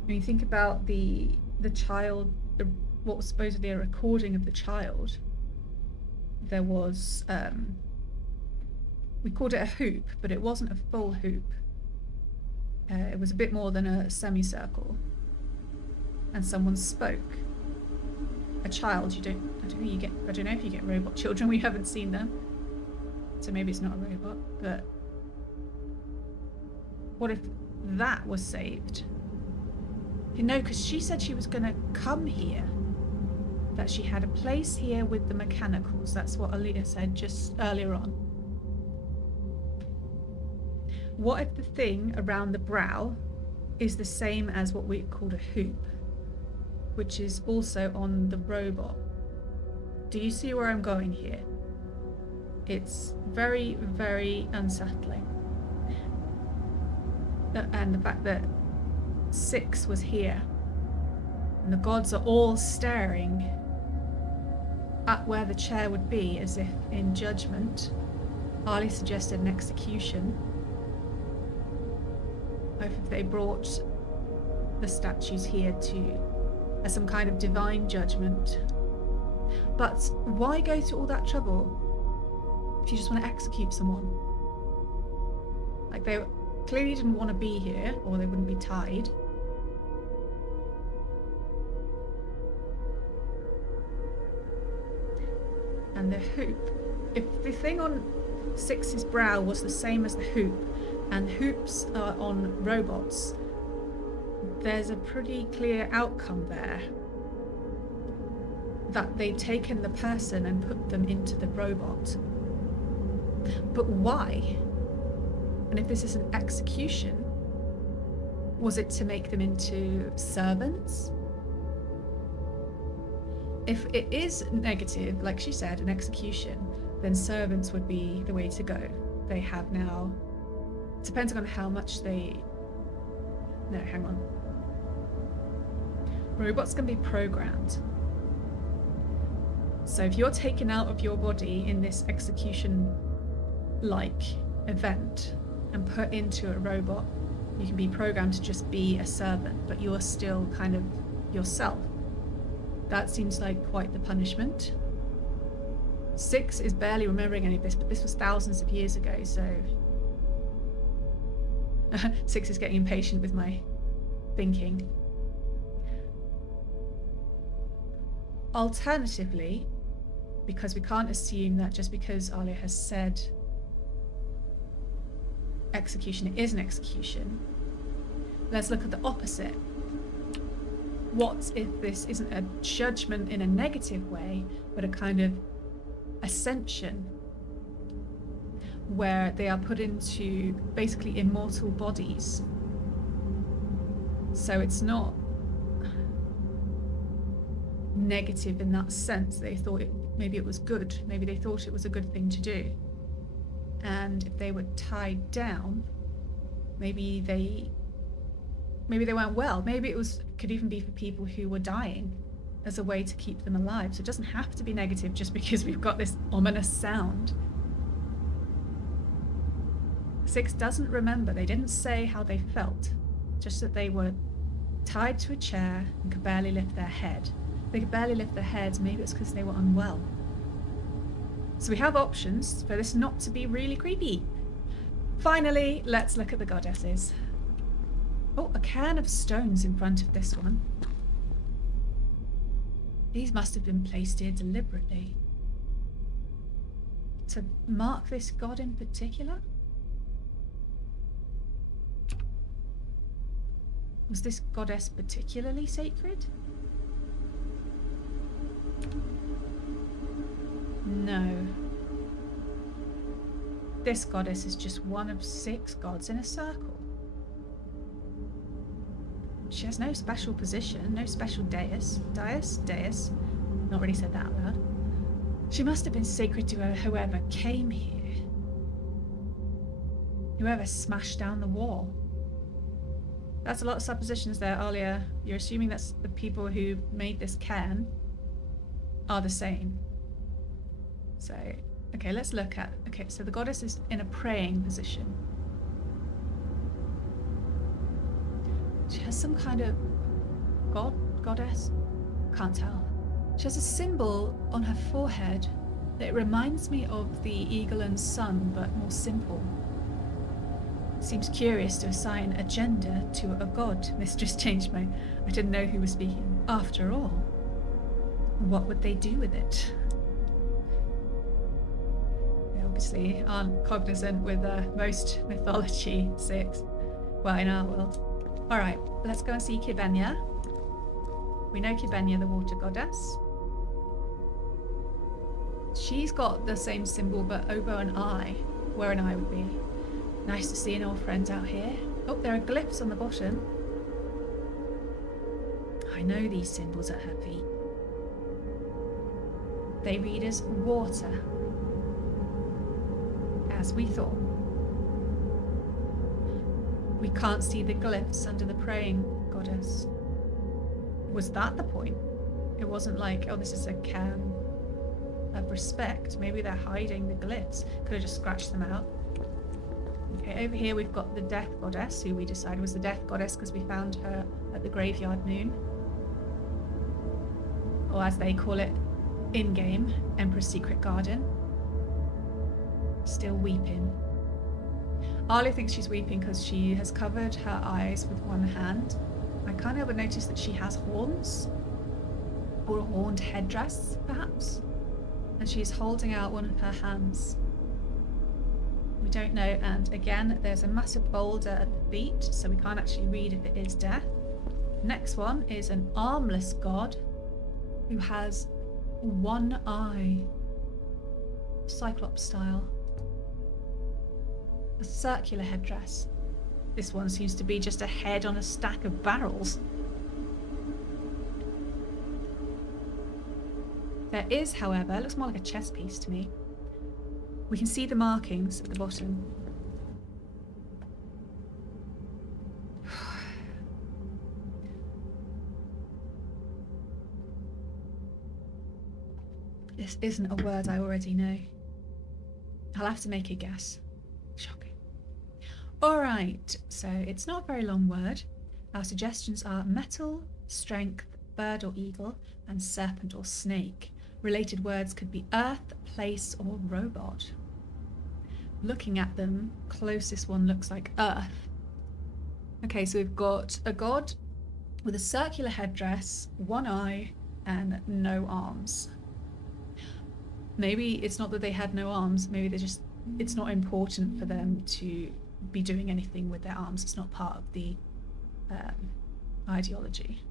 When you think about the child, what was supposedly a recording of the child, there was, we called it a hoop, but it wasn't a full hoop. It was a bit more than a semicircle. And someone spoke. A child, I don't know if you get robot children, we haven't seen them. So maybe it's not a robot, but what if that was saved? You know, because she said she was going to come here. That she had a place here with the mechanicals. That's what Alita said just earlier on. What if the thing around the brow is the same as what we called a hoop, which is also on the robot? Do you see where I'm going here? It's very, very unsettling. And the fact that 6 was here, and the gods are all staring at where the chair would be, as if in judgment. Ali suggested an execution. Or if they brought the statues here as some kind of divine judgment. But why go through all that trouble if you just want to execute someone? Like, they clearly didn't want to be here, or they wouldn't be tied. And the hoop, if the thing on 6's brow was the same as the hoop, and hoops are on robots, there's a pretty clear outcome there. That they'd taken the person and put them into the robot. But why? And if this is an execution, was it to make them into servants? If it is negative, like she said, an execution, then servants would be the way to go. They have now, depending on how much no, hang on. Robots can be programmed. So if you're taken out of your body in this execution-like event and put into a robot, You can be programmed to just be a servant, but you are still kind of yourself. That seems like quite the punishment. 6 is barely remembering any of this, but this was thousands of years ago, so 6 is getting impatient with my thinking. Alternatively, because we can't assume that just because Alia has said execution, it is an execution, let's look at the opposite. What if this isn't a judgment in a negative way, but a kind of ascension, where they are put into basically immortal bodies? So it's not negative in that sense. They thought maybe it was good. Maybe they thought it was a good thing to do. And if they were tied down, maybe they weren't well. Maybe it could even be for people who were dying as a way to keep them alive. So it doesn't have to be negative just because we've got this ominous sound. 6 doesn't remember. They didn't say how they felt, just that they were tied to a chair and could barely lift their head. They could barely lift their heads. Maybe it's because they were unwell. So we have options for this not to be really creepy. Finally, let's look at the goddesses. Oh, a cairn of stones in front of this one. These must have been placed here deliberately. To mark this god in particular? Was this goddess particularly sacred? No. This goddess is just one of 6 gods in a circle. She has no special position, no special dais. Dais? Not really said that out loud. She must have been sacred to whoever came here. Whoever smashed down the wall. That's a lot of suppositions there, Alia. You're assuming that the people who made this cairn are the same. So, okay, let's look at... Okay, so the goddess is in a praying position. She has some kind of goddess? Can't tell. She has a symbol on her forehead that reminds me of the eagle and sun, but more simple. Seems curious to assign a gender to a god. This just changed I didn't know who was speaking. After all, what would they do with it? They obviously aren't cognizant with most mythology 6. Well, in our world. Alright, let's go and see Kibenya. We know Kibenya, the water goddess. She's got the same symbol, but over an eye, where an eye would be. Nice to see an old friend out here. Oh, there are glyphs on the bottom. I know these symbols at her feet. They read as water. As we thought. We can't see the glyphs under the praying goddess. Was that the point? It wasn't like, oh, this is a cairn of respect. Maybe they're hiding the glyphs. Could have just scratched them out. Okay, over here we've got the death goddess, who we decided was the death goddess because we found her at the graveyard moon. Or as they call it in-game, Emperor's Secret Garden. Still weeping. Alia thinks she's weeping because she has covered her eyes with one hand. I can't help but notice that she has horns. Or a horned headdress, perhaps. And she's holding out one of her hands. We don't know, and again, there's a massive boulder at the feet, so we can't actually read if it is death. Next one is an armless god who has one eye. Cyclops style. A circular headdress. This one seems to be just a head on a stack of barrels. There is, however, it looks more like a chess piece to me. We can see the markings at the bottom. This isn't a word I already know. I'll have to make a guess. Shocking. Alright, so it's not a very long word. Our suggestions are metal, strength, bird or eagle, and serpent or snake. Related words could be earth, place, or robot. Looking at them, closest one looks like earth. Okay, so we've got a god with a circular headdress, one eye, and no arms. Maybe it's not that they had no arms, maybe it's not important for them to be doing anything with their arms. It's not part of the ideology.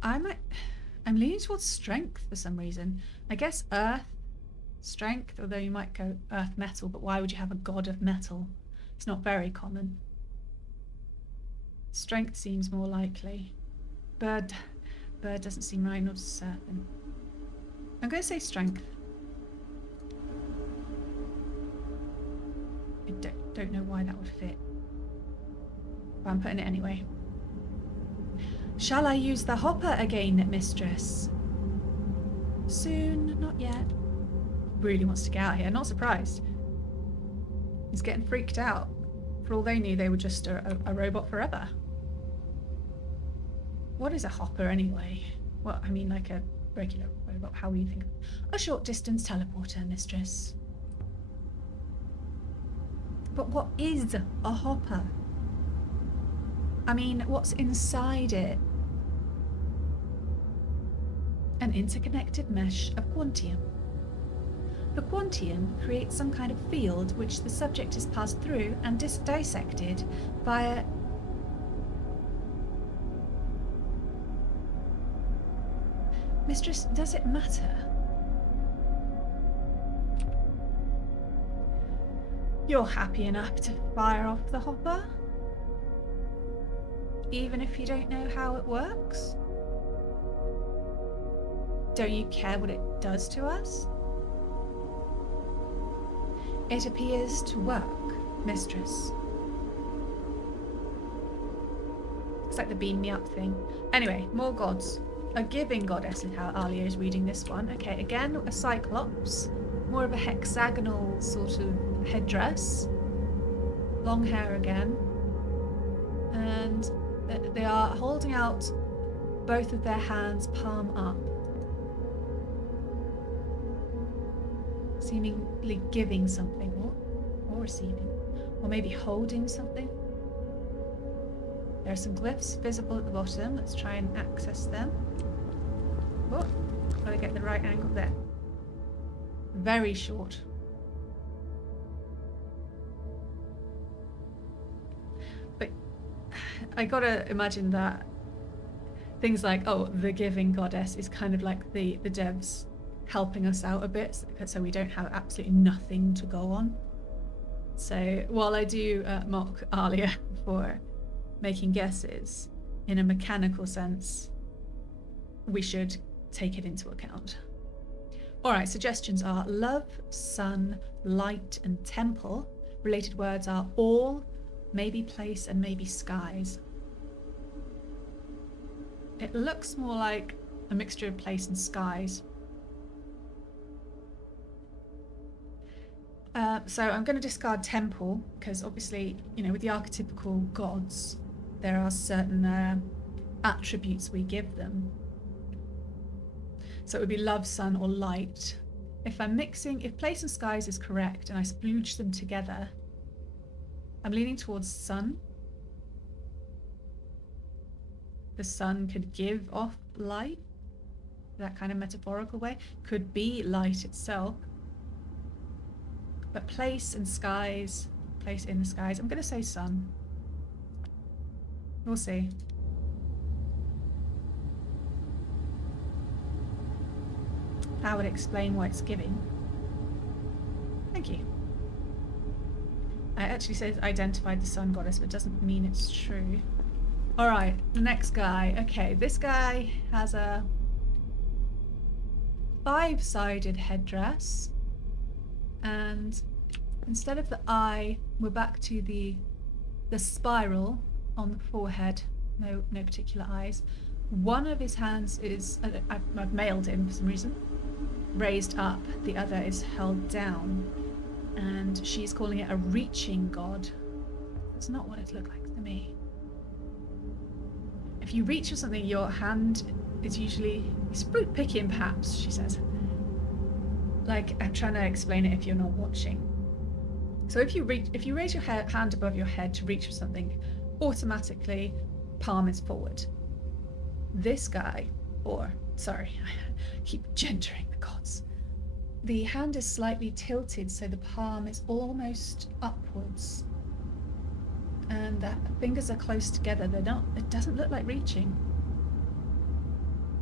I'm leaning towards strength for some reason. I guess earth, strength, although you might go earth metal, but why would you have a god of metal? It's not very common. Strength seems more likely. Bird doesn't seem right, nor does serpent. I'm going to say strength. I don't know why that would fit, but I'm putting it anyway. Shall I use the hopper again, mistress? Soon, not yet. Really wants to get out here, not surprised. He's getting freaked out. For all they knew, they were just a robot forever. What is a hopper anyway? Well, I mean, like a regular robot. How will you think of a short distance teleporter, mistress? But what is a hopper? I mean, what's inside it? An interconnected mesh of quantium. The quantium creates some kind of field which the subject is passed through and dissected via... Mistress, does it matter? You're happy enough to fire off the hopper? Even if you don't know how it works? Don't you care what it does to us? It appears to work, mistress. It's like the beam me up thing. Anyway, more gods. A giving goddess is how Alia is reading this one. Okay, again, a cyclops. More of a hexagonal sort of headdress. Long hair again. And they are holding out both of their hands palm up. Seemingly giving something, or receiving, or maybe holding something. There are some glyphs visible at the bottom. Let's try and access them. Oh, gotta get the right angle there. Very short. But I gotta imagine that things like, oh, the giving goddess is kind of like the devs helping us out a bit so we don't have absolutely nothing to go on. So while I do mock Alia for making guesses, in a mechanical sense, we should take it into account. Alright, suggestions are love, sun, light, and temple. Related words are all, maybe place, and maybe skies. It looks more like a mixture of place and skies. So I'm going to discard temple, because obviously, you know, with the archetypical gods, there are certain attributes we give them. So it would be love, sun, or light. If place and skies is correct and I splooge them together, I'm leaning towards sun. The sun could give off light, that kind of metaphorical way. Could be light itself. But place in the skies, I'm going to say sun. We'll see. That would explain why it's giving. Thank you. I actually said identified the sun goddess, but doesn't mean it's true. Alright, the next guy. Okay, this guy has a 5-sided headdress. And instead of the eye, we're back to the spiral on the forehead. No particular eyes. One of his hands is, I've mailed him for some reason, raised up. The other is held down. And she's calling it a reaching god. That's not what it looked like to me. If you reach for something, your hand is usually... It's fruit picking, perhaps, she says. Like, I'm trying to explain it if you're not watching. So if you raise your hand above your head to reach for something, automatically palm is forward. This guy, or sorry, I keep gendering the gods. The hand is slightly tilted, so the palm is almost upwards. And the fingers are close together. They're not, it doesn't look like reaching.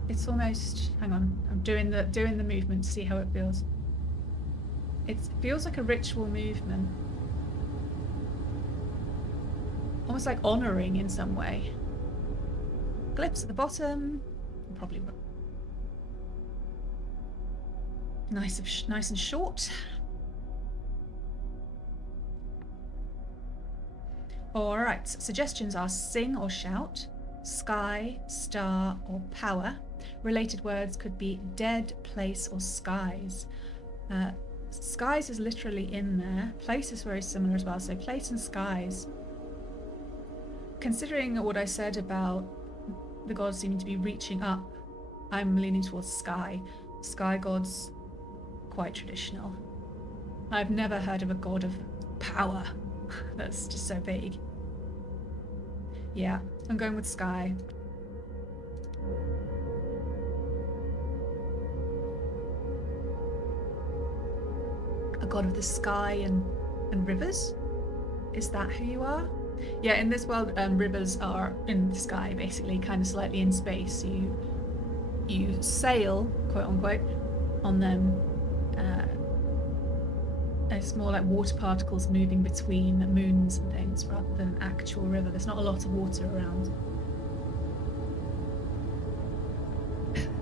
It's almost, hang on, I'm doing the movement to see how it feels. It feels like a ritual movement. Almost like honouring in some way. Glyphs at the bottom. Probably nice and short. Alright, suggestions are sing or shout, sky, star or power. Related words could be dead, place or skies. Skies is literally in there. Place is very similar as well, so place and skies. Considering what I said about the gods seeming to be reaching up, I'm leaning towards sky. Sky gods, quite traditional. I've never heard of a god of power. That's just so vague. Yeah, I'm going with sky. A god of the sky and rivers? Is that who you are? Yeah, in this world, rivers are in the sky, basically, kind of slightly in space. You sail, quote unquote, on them. It's more like water particles moving between moons and things rather than an actual river. There's not a lot of water around.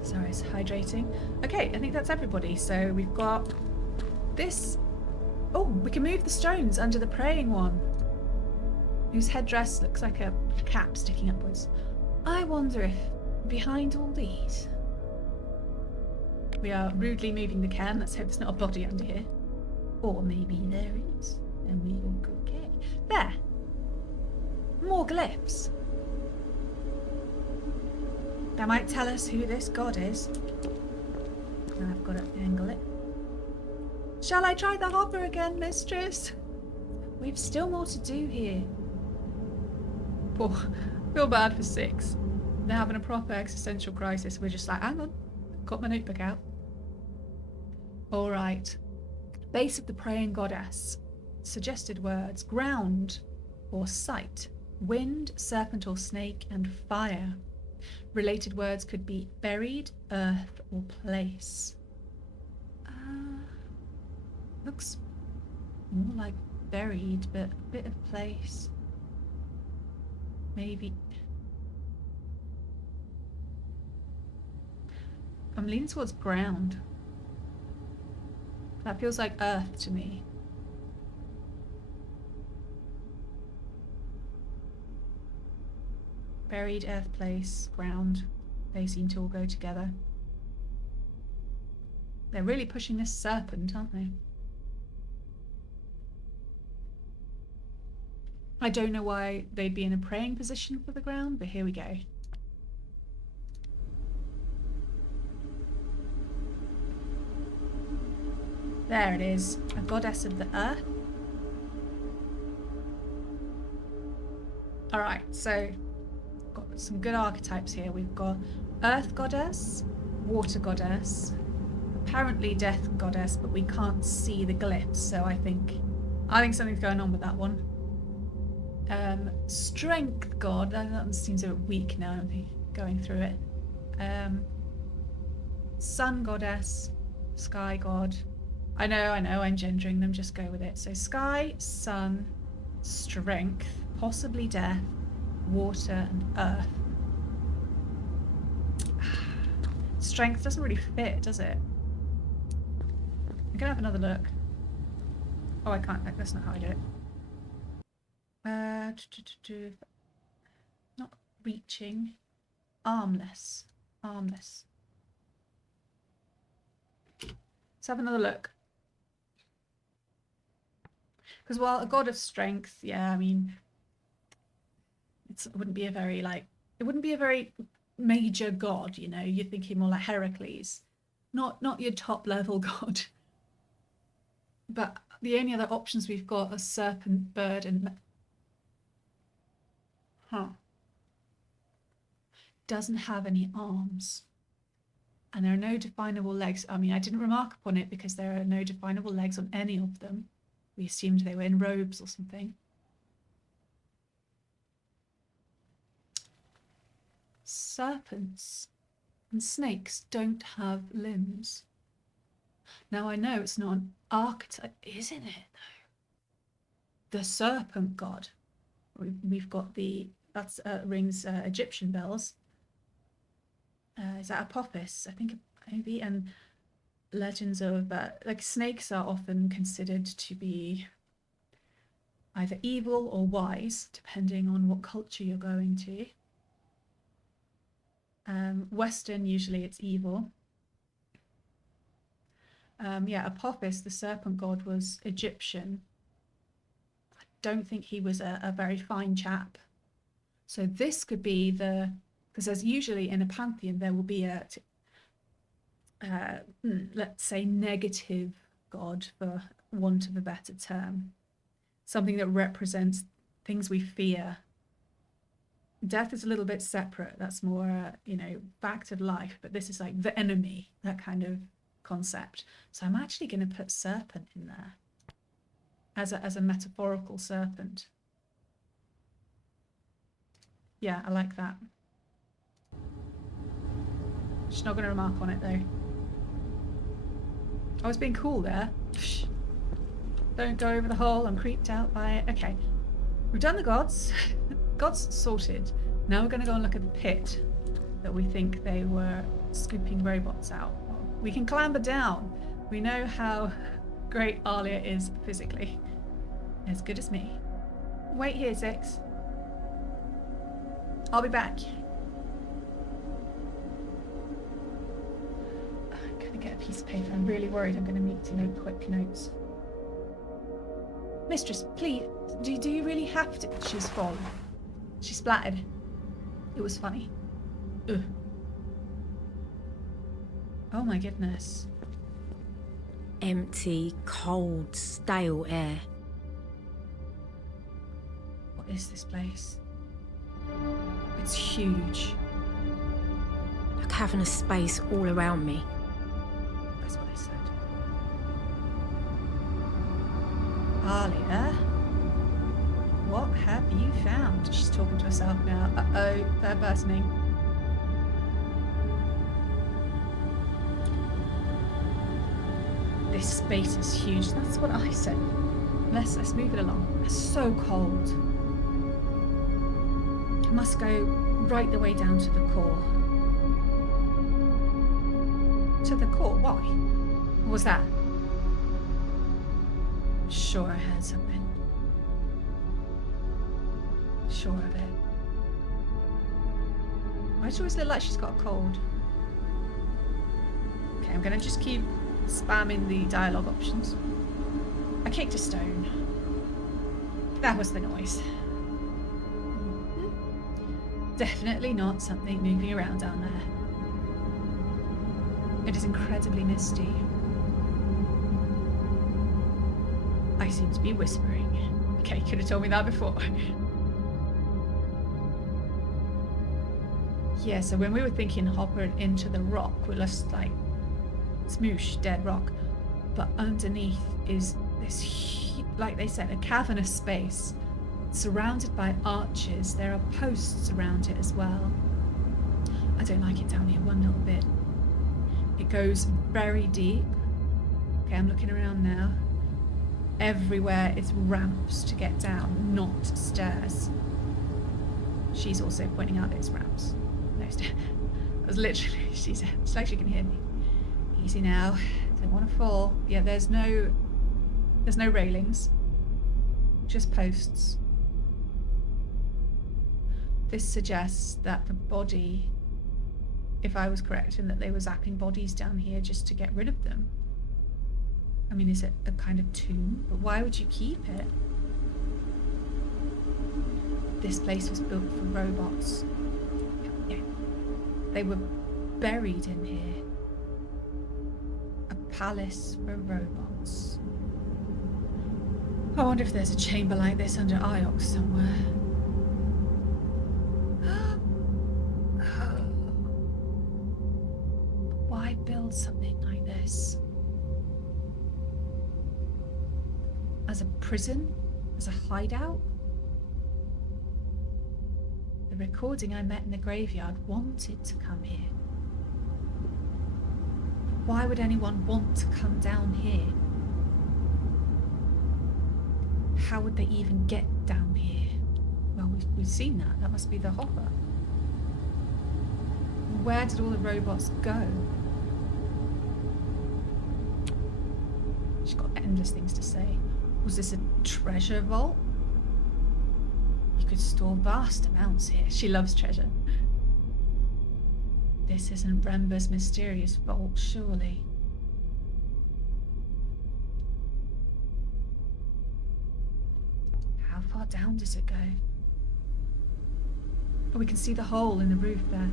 Sorry, it's hydrating. Okay, I think that's everybody. So we've got this. Oh, we can move the stones under the praying one, whose headdress looks like a cap sticking upwards. I wonder if behind all these... We are rudely moving the can. Let's hope there's not a body under here. Or maybe there is, and we look okay. There! More glyphs. That might tell us who this god is. And I've got to angle it. Shall I try the hopper again, mistress? We've still more to do here. Poor, feel bad for 6. They're having a proper existential crisis. We're just like, hang on, got my notebook out. All right. Base of the praying goddess. Suggested words: ground or sight, wind, serpent or snake, and fire. Related words could be buried, earth, or place. Looks more like buried, but a bit of place. Maybe. I'm leaning towards ground. That feels like earth to me. Buried, earth, place, ground. They seem to all go together. They're really pushing this serpent, aren't they? I don't know why they'd be in a praying position for the ground, but here we go. There it is, a goddess of the earth. Alright, so got some good archetypes here. We've got earth goddess, water goddess, apparently death goddess, but we can't see the glyphs, so I think something's going on with that one. Strength god, that one seems a bit weak now, I'm going through it. Sun goddess, sky god. I know, I'm gendering them, just go with it. So sky, sun, strength, possibly death, water, and earth. Strength doesn't really fit, does it? I'm gonna have another look. Oh, I can't, that's not how I do it. Not reaching. Armless. Armless. Let's have another look. Because while a god of strength, yeah, I mean, it wouldn't be a very major god, you know. You're thinking more like Heracles, not your top level god. But the only other options we've got are serpent, bird, and doesn't have any arms, and there are no definable legs. I mean, I didn't remark upon it because there are no definable legs on any of them. We assumed they were in robes or something. Serpents and snakes don't have limbs. Now I know it's not an archetype, isn't it though? The serpent god. We've got that's rings Egyptian bells. Is that Apophis? I think maybe. And legends of like snakes are often considered to be either evil or wise, depending on what culture you're going to. Western, usually it's evil. Yeah, Apophis, the serpent god, was Egyptian. I don't think he was a very fine chap. So this could be because there's usually in a pantheon there will be a let's say negative god, for want of a better term, something that represents things we fear. Death is a little bit separate. That's more fact of life, but this is like the enemy, that kind of concept. So I'm actually going to put serpent in there as a metaphorical serpent. Yeah, I like that. Just not going to remark on it though. I was being cool there. Don't go over the hole. I'm creeped out by it. Okay, we've done the gods. Gods sorted. Now we're going to go and look at the pit that we think they were scooping robots out. We can clamber down. We know how great Alia is physically. As good as me. Wait here, Six. I'll be back. I'm going to get a piece of paper. I'm really worried I'm going to need to make quick notes. Mistress, please, do you really have to? She's fallen. She splattered. It was funny. Ugh. Oh my goodness. Empty, cold, stale air. What is this place? It's huge. A cavernous space all around me. That's what I said. Alia? What have you found? She's talking to herself now. Uh-oh, third personing. This space is huge. That's what I said. Let's move it along. It's so cold. It must go right the way down to the core. To the core? Why? What was that? I'm sure I heard something. Sure of it. Why does she always look like she's got a cold? Okay, I'm gonna just keep spamming the dialogue options. I kicked a stone. That was the noise. Definitely not something moving around down there. It is incredibly misty. I seem to be whispering. Okay, could have told me that before. Yeah, so when we were thinking hopper into the rock, we're just like smoosh, dead rock. But underneath is this, like they said, a cavernous space surrounded by arches. There are posts around it as well. I don't like it down here one little bit. It goes very deep. Okay, I'm looking around now. Everywhere is ramps to get down, not stairs. She's also pointing out it's ramps. No stairs. That was literally, she said, it's like she can hear me. Easy now. Don't want to fall. Yeah, there's no railings. Just posts. This suggests that the body, if I was correct, in that they were zapping bodies down here just to get rid of them. I mean, is it a kind of tomb? But why would you keep it? This place was built for robots. Yeah. They were buried in here. A palace for robots. I wonder if there's a chamber like this under Iox somewhere. Why build something like this? As a prison? As a hideout? The recording I met in the graveyard wanted to come here. But why would anyone want to come down here? How would they even get down here? Well, we've seen that. That must be the hopper. Where did all the robots go? She's got endless things to say. Was this a treasure vault? You could store vast amounts here. She loves treasure. This isn't Remba's mysterious vault, surely. How far down does it go? Oh, we can see the hole in the roof there.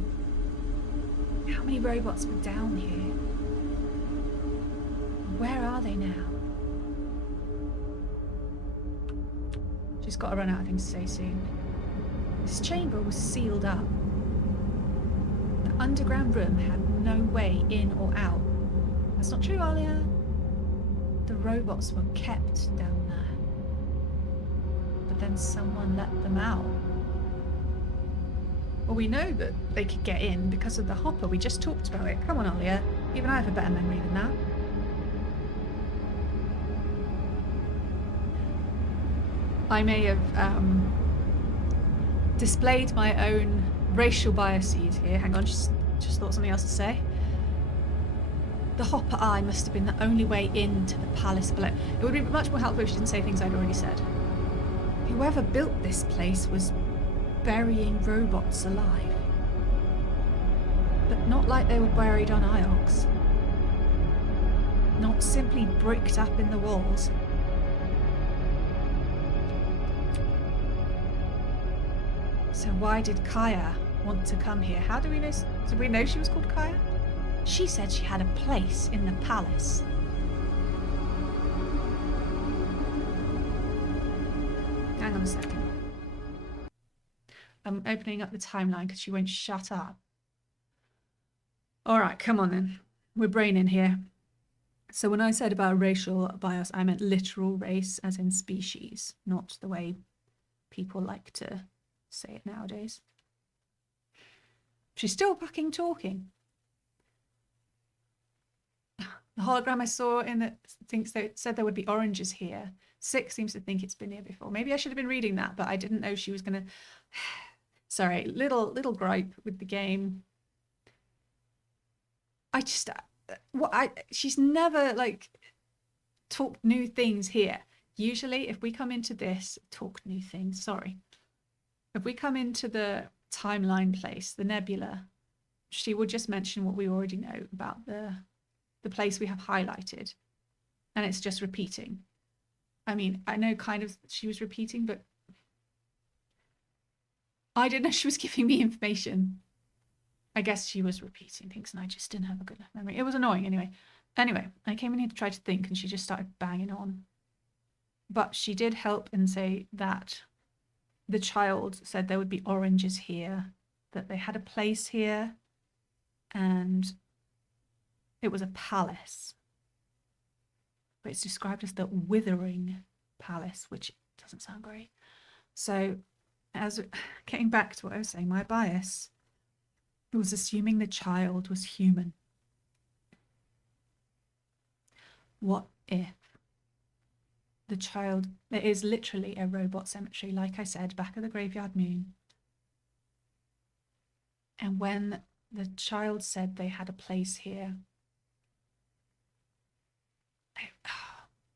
How many robots were down here? Where are they now? She's got to run out of things to say soon. This chamber was sealed up. The underground room had no way in or out. That's not true, Alia. The robots were kept down there. But then someone let them out. Well, we know that they could get in because of the hopper. We just talked about it. Come on, Alia. Even I have a better memory than that. I may have displayed my own racial biases here. Hang on, just thought something else to say. The hopper eye must have been the only way into the palace below. It would be much more helpful if she didn't say things I'd already said. Whoever built this place was burying robots alive. But not like they were buried on Iox. Not simply bricked up in the walls. So why did Kaya want to come here? How do we know? Did we know she was called Kaya? She said she had a place in the palace. Hang on a second. I'm opening up the timeline because she won't shut up. All right, come on then. We're braining here. So when I said about racial bias, I meant literal race as in species, not the way people like to say it nowadays. She's still fucking talking. The hologram I saw in the thinks they said there would be oranges here. 6 seems to think it's been here before. Maybe I should have been reading that, but I didn't know she was gonna. Sorry, little gripe with the game. She's never like talked new things here. Usually, if we come into this, talk new things. Sorry. If we come into the timeline place, the nebula, she will just mention what we already know about the place we have highlighted. And it's just repeating. I mean, I know kind of she was repeating, but I didn't know she was giving me information. I guess she was repeating things and I just didn't have a good enough memory. It was annoying anyway. Anyway, I came in here to try to think and she just started banging on. But she did help and say that the child said there would be oranges here, that they had a place here, and it was a palace. But it's described as the Withering Palace, which doesn't sound great. So, as getting back to what I was saying, my bias was assuming the child was human. What if the child, there is literally a robot cemetery, like I said, back of the graveyard moon. And when the child said they had a place here,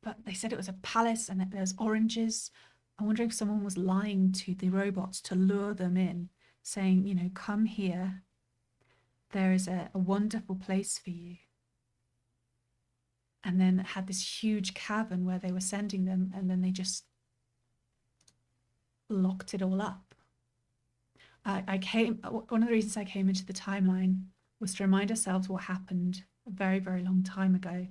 but they said it was a palace and that there's oranges. I wonder if someone was lying to the robots to lure them in, saying, you know, come here. There is a wonderful place for you. and then had this huge cavern where they were sending them, and then they just locked it all up. One of the reasons I came into the timeline was to remind ourselves what happened a very, very long time ago.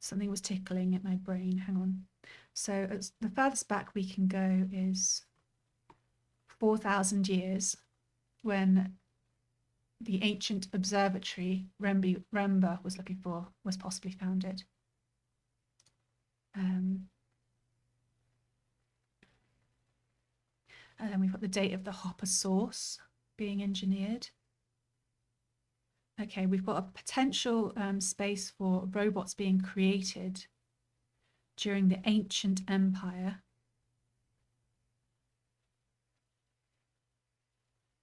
Something was tickling at my brain. Hang on. So the furthest back we can go is 4,000 years, when the ancient observatory Remba was looking for was possibly founded. And then we've got the date of the Hopper source being engineered. Okay, we've got a potential space for robots being created during the ancient empire.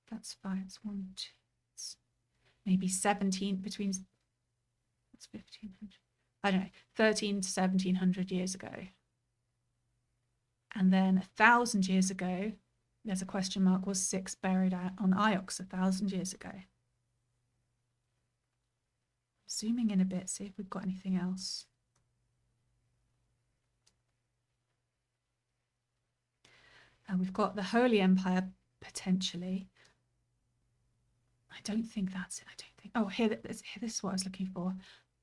That's fine. It's one, two, it's maybe 17 between. That's 1500. I don't know, 13 to 1700 years ago. And then 1,000 years ago, there's a question mark, was 6 buried on Iox 1,000 years ago? Zooming in a bit, see if we've got anything else. We've got the Holy Empire, potentially. I don't think that's it. I don't think. Oh, here, this is what I was looking for.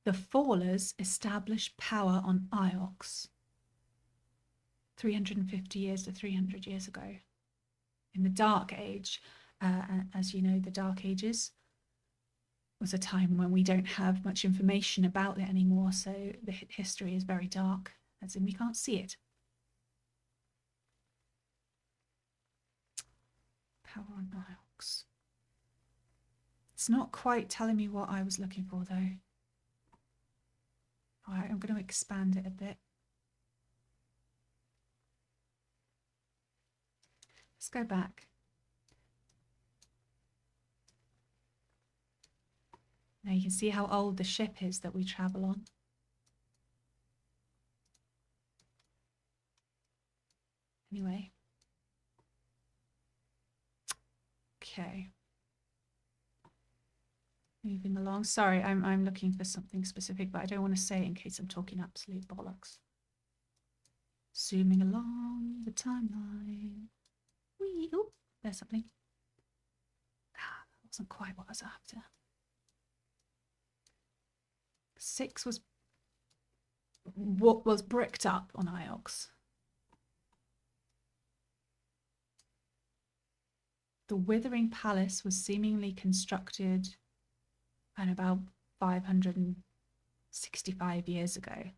The Fallers established power on Iox 350 years to 300 years ago. In the Dark Age, as you know, the Dark Ages was a time when we don't have much information about it anymore, so the history is very dark, as in we can't see it. Power on Iox. It's not quite telling me what I was looking for, though. All right, I'm going to expand it a bit. Let's go back. Now you can see how old the ship is that we travel on. Anyway. Okay. Moving along. Sorry, I'm looking for something specific, but I don't want to say it in case I'm talking absolute bollocks. Zooming along the timeline. Whee! Oh, there's something. Ah, that wasn't quite what I was after. 6 was what was bricked up on Iox. The Withering Palace was seemingly constructed about 565 years ago.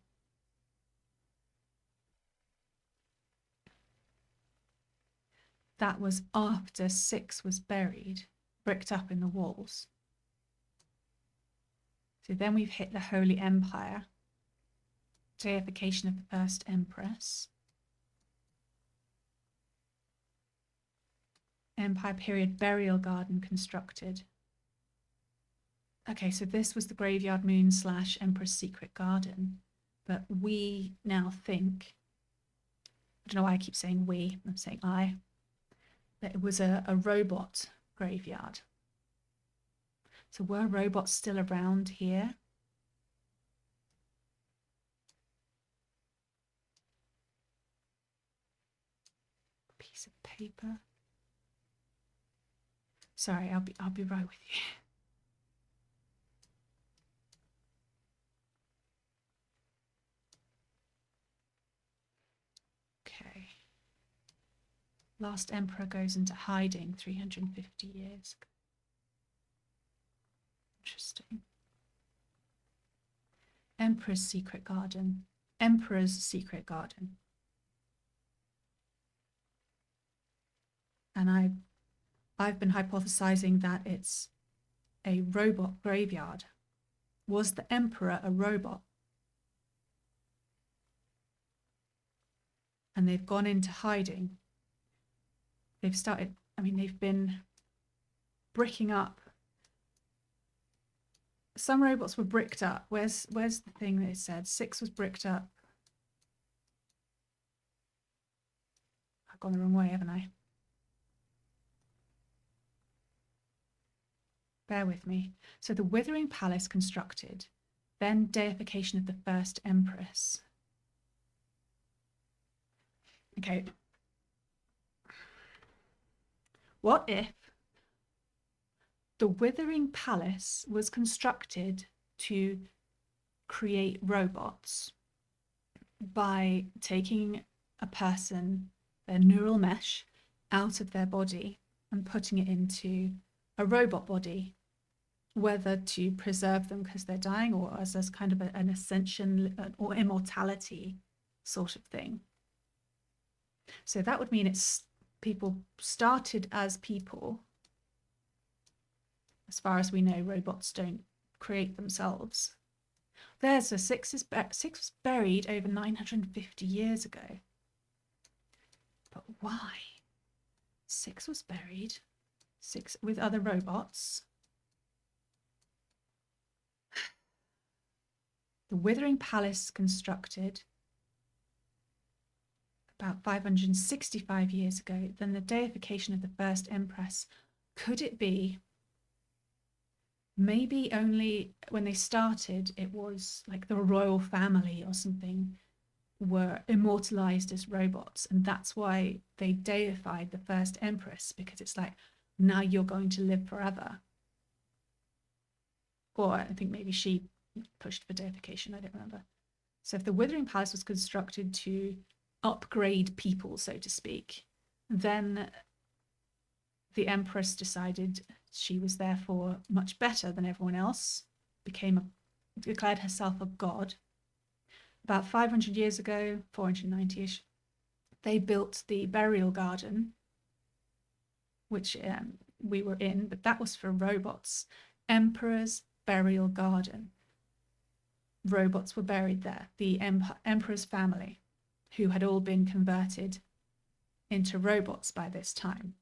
That was after 6 was buried, bricked up in the walls. So then we've hit the Holy Empire, deification of the first Empress. Empire period burial garden constructed. Okay, so this was the Graveyard Moon / Emperor's Secret Garden, but we now think, I don't know why I keep saying we, I'm saying I, that it was a robot graveyard. So were robots still around here? Piece of paper. Sorry, I'll be right with you. Okay. Last emperor goes into hiding 350 years. Interesting. Emperor's Secret Garden. Emperor's Secret Garden. And I've been hypothesizing that it's a robot graveyard. Was the Emperor a robot? And they've gone into hiding. They've started, they've been bricking up. Some robots were bricked up. Where's the thing that it said? 6 was bricked up. I've gone the wrong way, haven't I? Bear with me. So the Withering Palace constructed then deification of the first empress. Okay. What if the Withering Palace was constructed to create robots by taking a person, their neural mesh, out of their body and putting it into a robot body, whether to preserve them because they're dying or as kind of an ascension or immortality sort of thing. So that would mean it's people started as people. As far as we know, robots don't create themselves. There's a six was buried over 950 years ago. But why? 6 was buried. 6 with other robots. The Withering Palace constructed about 565 years ago. Then the deification of the first empress. Could it be? Maybe only when they started, it was like the royal family or something were immortalized as robots. And that's why they deified the first empress, because it's like, now you're going to live forever. Or I think maybe she pushed for deification, I don't remember. So if the Withering Palace was constructed to upgrade people, so to speak, then the empress decided she was therefore much better than everyone else, declared herself a god. About 500 years ago, 490-ish, they built the burial garden, which we were in, but that was for robots. Emperor's burial garden. Robots were buried there. The emperor's family, who had all been converted into robots by this time.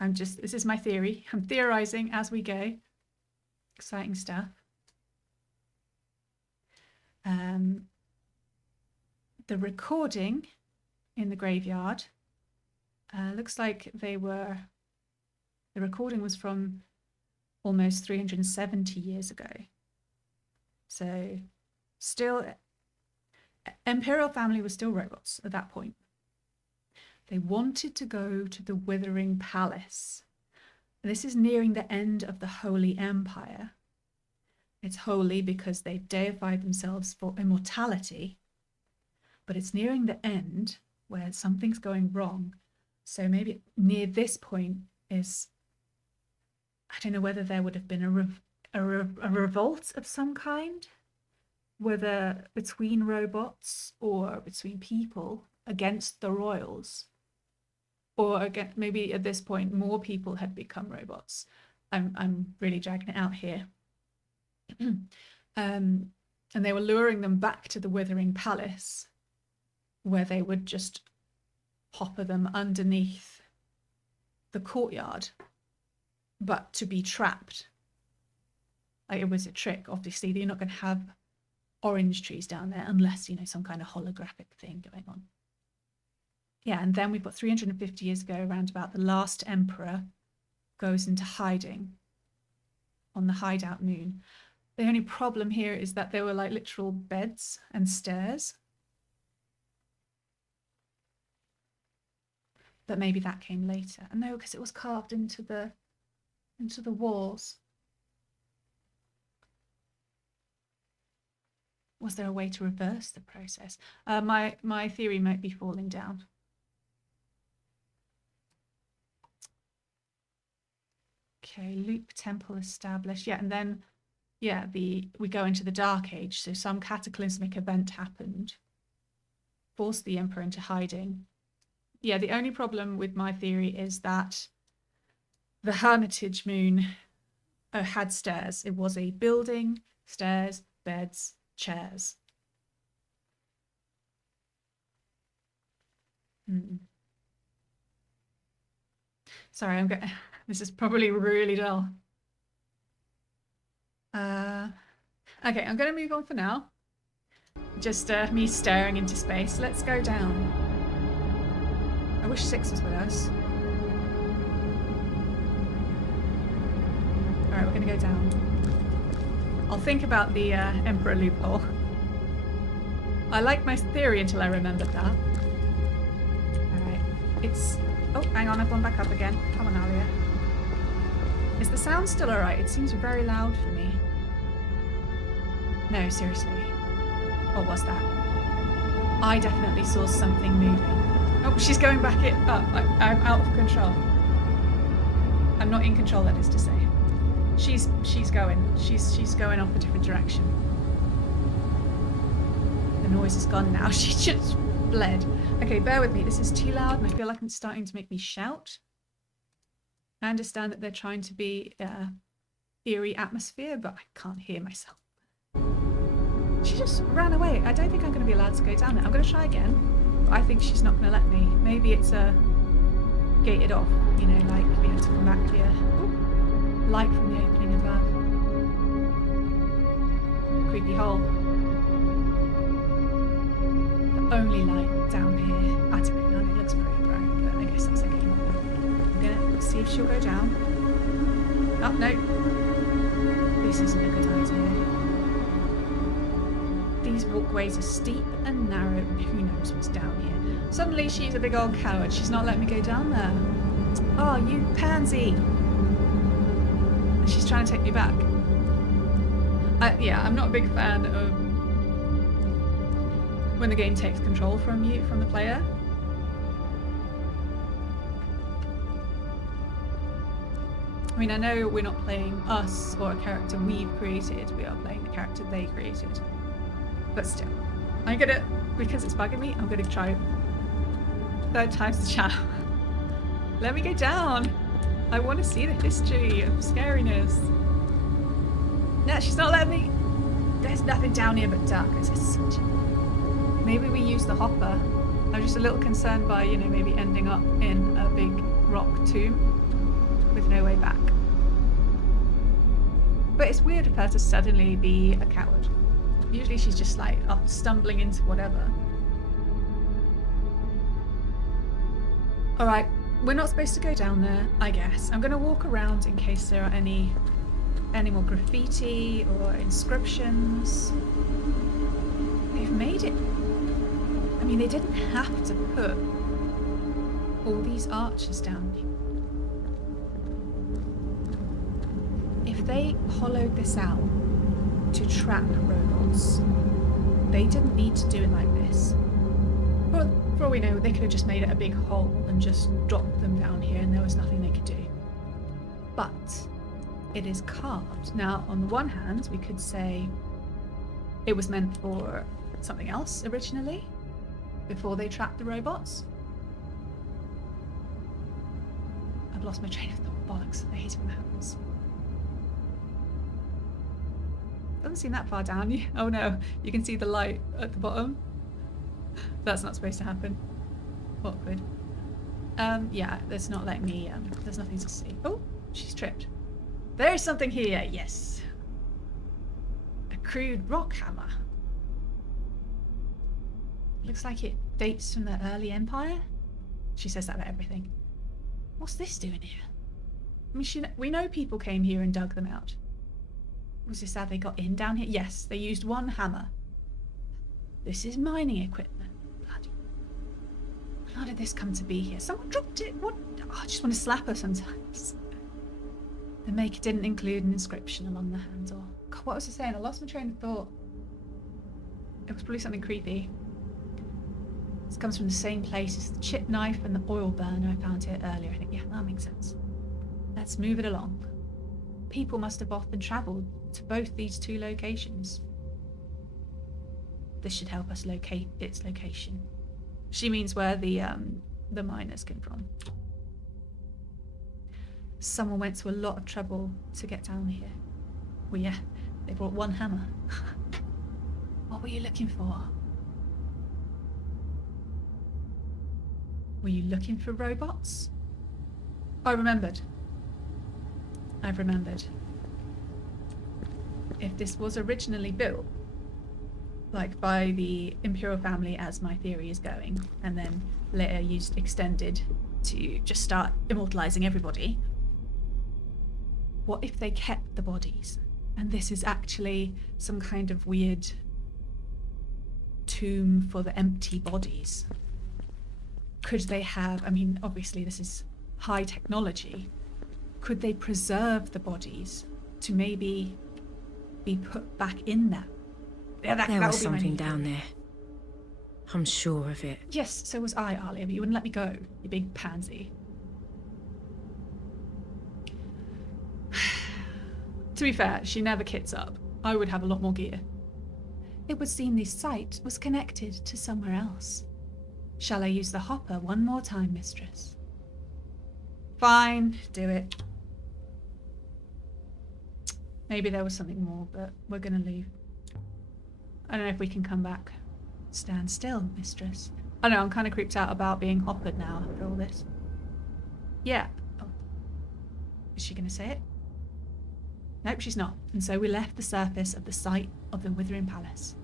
This is my theory. I'm theorizing as we go. Exciting stuff. The recording in the graveyard looks like the recording was from almost 370 years ago. So still, Imperial family was still robots at that point. They wanted to go to the Withering Palace. This is nearing the end of the Holy Empire. It's holy because they've deified themselves for immortality, but it's nearing the end where something's going wrong. So maybe near this point is, I don't know whether there would have been a revolt of some kind, whether between robots or between people against the royals. Or again, maybe at this point, more people had become robots. I'm really dragging it out here. And they were luring them back to the Withering Palace, where they would just hopper them underneath the courtyard, but to be trapped. Like, it was a trick. Obviously, you're not going to have orange trees down there unless, some kind of holographic thing going on. Yeah, and then we've got 350 years ago, around about, the last emperor goes into hiding on the hideout moon. The only problem here is that there were like literal beds and stairs. But maybe that came later. And no, because it was carved into the walls. Was there a way to reverse the process? My theory might be falling down. Okay, loop temple established. Yeah, and then, yeah, we go into the Dark Age. So some cataclysmic event happened, forced the Emperor into hiding. Yeah, the only problem with my theory is that the Hermitage Moon had stairs. It was a building, stairs, beds, chairs. Sorry, I'm going. This is probably really dull. Okay, I'm going to move on for now. Just me staring into space. Let's go down. I wish 6 was with us. All right, we're going to go down. I'll think about the Emperor loophole. I liked my theory until I remembered that. Alright. It's... Oh, hang on, I've gone back up again. Come on, Alia. Is the sound still alright? It seems very loud for me. No, seriously. What was that? I definitely saw something moving. Oh, she's going back up. I'm out of control. I'm not in control, that is to say. She's going. She's going off a different direction. The noise is gone now. She just fled. Okay, bear with me. This is too loud and I feel like it's starting to make me shout. I understand that they're trying to be eerie atmosphere, but I can't hear myself. She just ran away. I don't think I'm going to be allowed to go down there. I'm going to try again, but I think she's not going to let me. Maybe it's gated off, you know, like we had to come back here. Ooh, light from the opening above. Creepy hole. The only light down here. I don't know, it looks pretty bright, but I guess that's okay. I'm going to see if she'll go down. Oh, no. This isn't a good idea. These walkways are steep and narrow, and who knows what's down here. Suddenly she's a big old coward. She's not letting me go down there. Oh, you pansy! And she's trying to take me back. Yeah, I'm not a big fan of when the game takes control from you, from the player. I mean, I know we're not playing us or a character we've created. We are playing the character they created. But still, I'm gonna, because it's bugging me, I'm gonna try 3rd time's the charm. Let me go down. I want to see the history of scariness. No, she's not letting me. There's nothing down here but darkness. Maybe we use the hopper. I'm just a little concerned by, you know, maybe ending up in a big rock tomb with no way back. But it's weird of her to suddenly be a coward. Usually she's just like up stumbling into whatever. Alright, we're not supposed to go down there, I guess. I'm going to walk around in case there are any more graffiti or inscriptions. They've made it. I mean, they didn't have to put all these arches down. If they hollowed this out to trap robots, they didn't need to do it like this. For all we know, they could have just made it a big hole and just dropped them down here and there was nothing they could do. But it is carved. Now, on the one hand, we could say it was meant for something else originally, before they trapped the robots. I've lost my train of thought. Bollocks. I hate it when that happens. Doesn't seem that far down. Oh no, you can see the light at the bottom. That's not supposed to happen. Awkward. Yeah, that's not letting me, there's nothing to see. Oh, she's tripped. There's something here, yes. A crude rock hammer. Looks like it dates from the early Empire. She says that about everything. What's this doing here? I mean, we know people came here and dug them out. Was this how they got in down here? Yes, they used one hammer. This is mining equipment. Bloody. How did this come to be here? Someone dropped it. What? Oh, I just want to slap her sometimes. The maker didn't include an inscription along the handle. God, what was I saying? I lost my train of thought. It was probably something creepy. This comes from the same place as the chip knife and the oil burner I found here earlier. I think, yeah, that makes sense. Let's move it along. People must have often travelled to both these two locations. This should help us locate its location. She means where the miners came from. Someone went to a lot of trouble to get down here. Well, yeah, they brought one hammer. What were you looking for? Were you looking for robots? I remembered. I've remembered. If this was originally built, like by the Imperial family as my theory is going, and then later extended to just start immortalizing everybody, what if they kept the bodies? And this is actually some kind of weird tomb for the empty bodies. Could they have, I mean, obviously this is high technology. Could they preserve the bodies to maybe be put back in there? Yeah, There that was would be my something new down theory. there. I'm sure of it. Yes, so was I, Alia, but you wouldn't let me go, you big pansy. To be fair, she never kits up. I would have a lot more gear. It would seem this site was connected to somewhere else. Shall I use the hopper one more time, mistress? Fine, do it. Maybe there was something more, but we're gonna leave. I don't know if we can come back. Stand still, mistress. I know, I'm kind of creeped out about being hoppered now after all this. Yeah. Oh. Is she gonna say it? Nope, she's not. And so we left the surface of the site of the Withering Palace,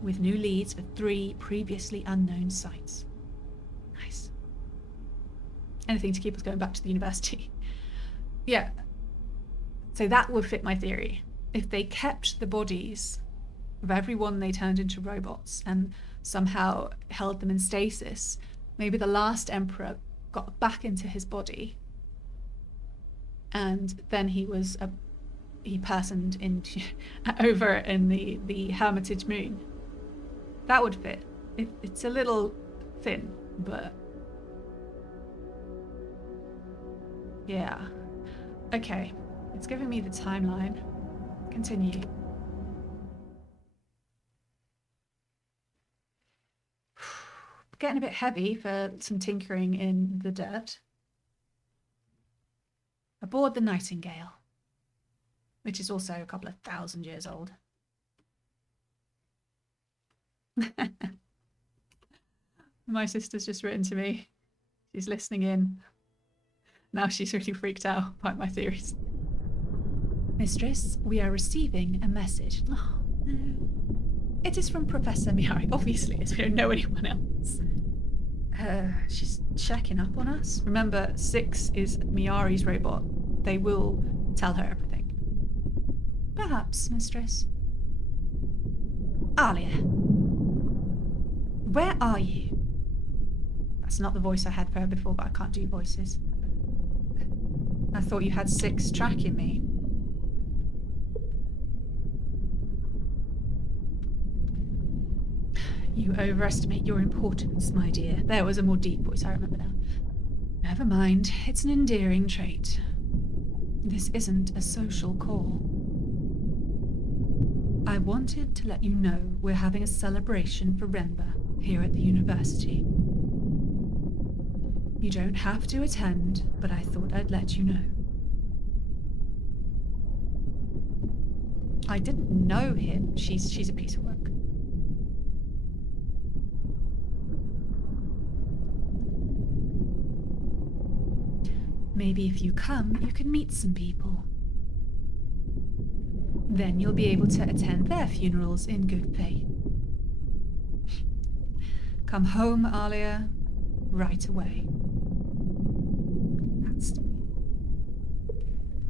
with new leads for 3 previously unknown sites. Nice. Anything to keep us going back to the university. Yeah. So that would fit my theory. If they kept the bodies of everyone they turned into robots and somehow held them in stasis, maybe the last emperor got back into his body, and then he personed into over in the Hermitage Moon. That would fit. It's a little thin, but yeah. Okay, it's giving me the timeline. Continue. Getting a bit heavy for some tinkering in the dirt. Aboard the Nightingale, which is also a couple of 1,000 years old. My sister's just written to me. She's listening in. Now she's really freaked out by my theories. Mistress, we are receiving a message. Oh, no. It is from Professor Miari, obviously, as we don't know anyone else. She's checking up on us. Remember, 6 is Miari's robot. They will tell her everything. Perhaps, mistress. Alia. Where are you? That's not the voice I had for her before, but I can't do voices. I thought you had 6 tracking me. You overestimate your importance, my dear. There was a more deep voice, I remember now. Never mind, it's an endearing trait. This isn't a social call. I wanted to let you know we're having a celebration for Remba here at the university. You don't have to attend, but I thought I'd let you know. I didn't know him. She's a piece of work. Maybe if you come, you can meet some people. Then you'll be able to attend their funerals in good faith. Come home, Alia, right away.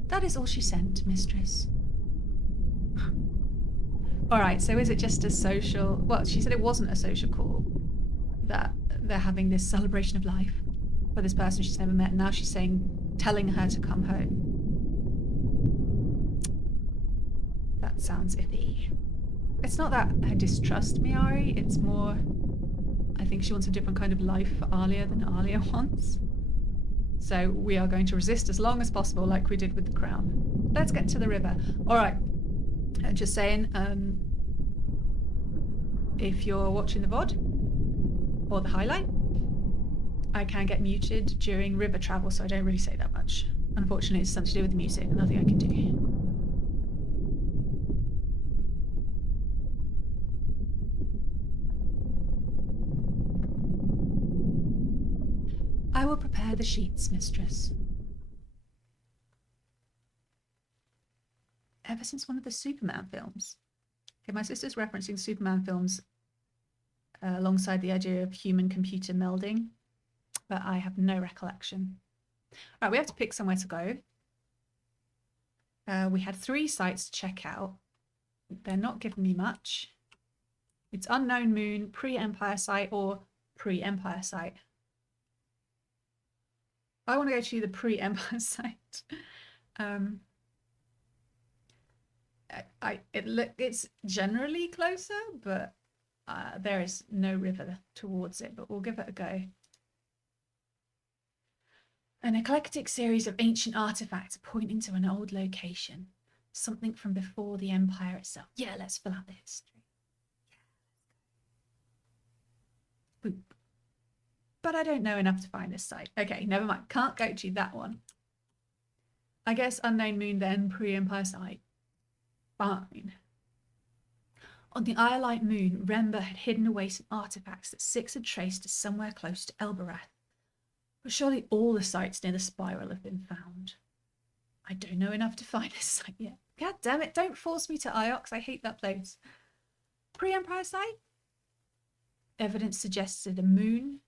That is all she sent, mistress. Alright, so is it just a social... Well, she said it wasn't a social call. That they're having this celebration of life for this person she's never met, and now she's telling her to come home. That sounds iffy. It's not that I distrust Miari, it's more... I think she wants a different kind of life for Alia than Alia wants. So we are going to resist as long as possible, like we did with the crown. Let's get to the river. Alright. Just saying, if you're watching the VOD, or the highlight, I can get muted during river travel, so I don't really say that much. Unfortunately, it's something to do with the music, nothing I can do. I will prepare the sheets, mistress. Ever since one of the Superman films. Okay, my sister's referencing Superman films alongside the idea of human-computer melding, but I have no recollection. Right, we have to pick somewhere to go. We had 3 sites to check out. They're not giving me much. It's Unknown Moon, pre-Empire site, or pre-Empire site. I want to go to the pre-Empire site. It's generally closer, but there is no river towards it, but we'll give it a go. An eclectic series of ancient artifacts pointing to an old location. Something from before the Empire itself. Yeah, let's fill out the history. Boop. But I don't know enough to find this site. Okay, never mind. Can't go to that one. I guess Unknown Moon then, pre-Empire site. Fine. On the Iolite moon, Rember had hidden away some artifacts that Six had traced to somewhere close to Elbarath. But surely all the sites near the spiral have been found. I don't know enough to find this site yet. God damn it, don't force me to Iox. I hate that place. Pre-Empire site? Evidence suggested a moon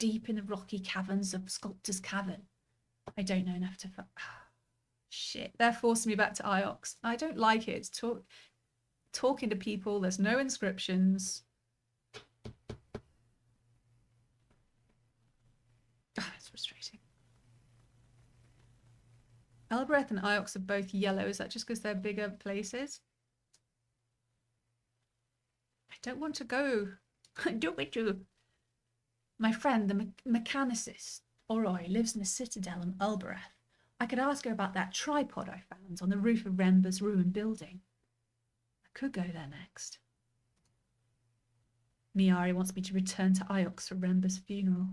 deep in the rocky caverns of Sculptor's Cavern. I don't know enough to find... Shit, they're forcing me back to Iox. I don't like it. It's talking to people. There's no inscriptions. It's frustrating. Elbarath and Iox are both yellow. Is that just because they're bigger places? I don't want to go. I don't want to. My friend, the mechanicist, Oroi, lives in a citadel in Elbarath. I could ask her about that tripod I found on the roof of Rember's ruined building. I could go there next. Miari wants me to return to Iox for Rember's funeral.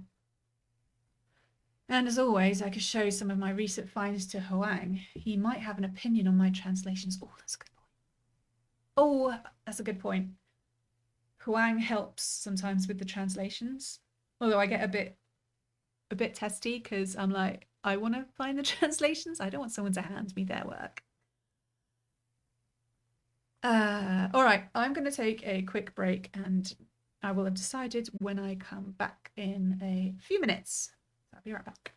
And as always, I could show some of my recent finds to Huang. He might have an opinion on my translations. Oh, that's a good point. Oh, that's a good point. Huang helps sometimes with the translations. Although I get a bit testy because I'm like, I want to find the translations. I don't want someone to hand me their work. All right, I'm going to take a quick break and I will have decided when I come back in a few minutes. I'll be right back.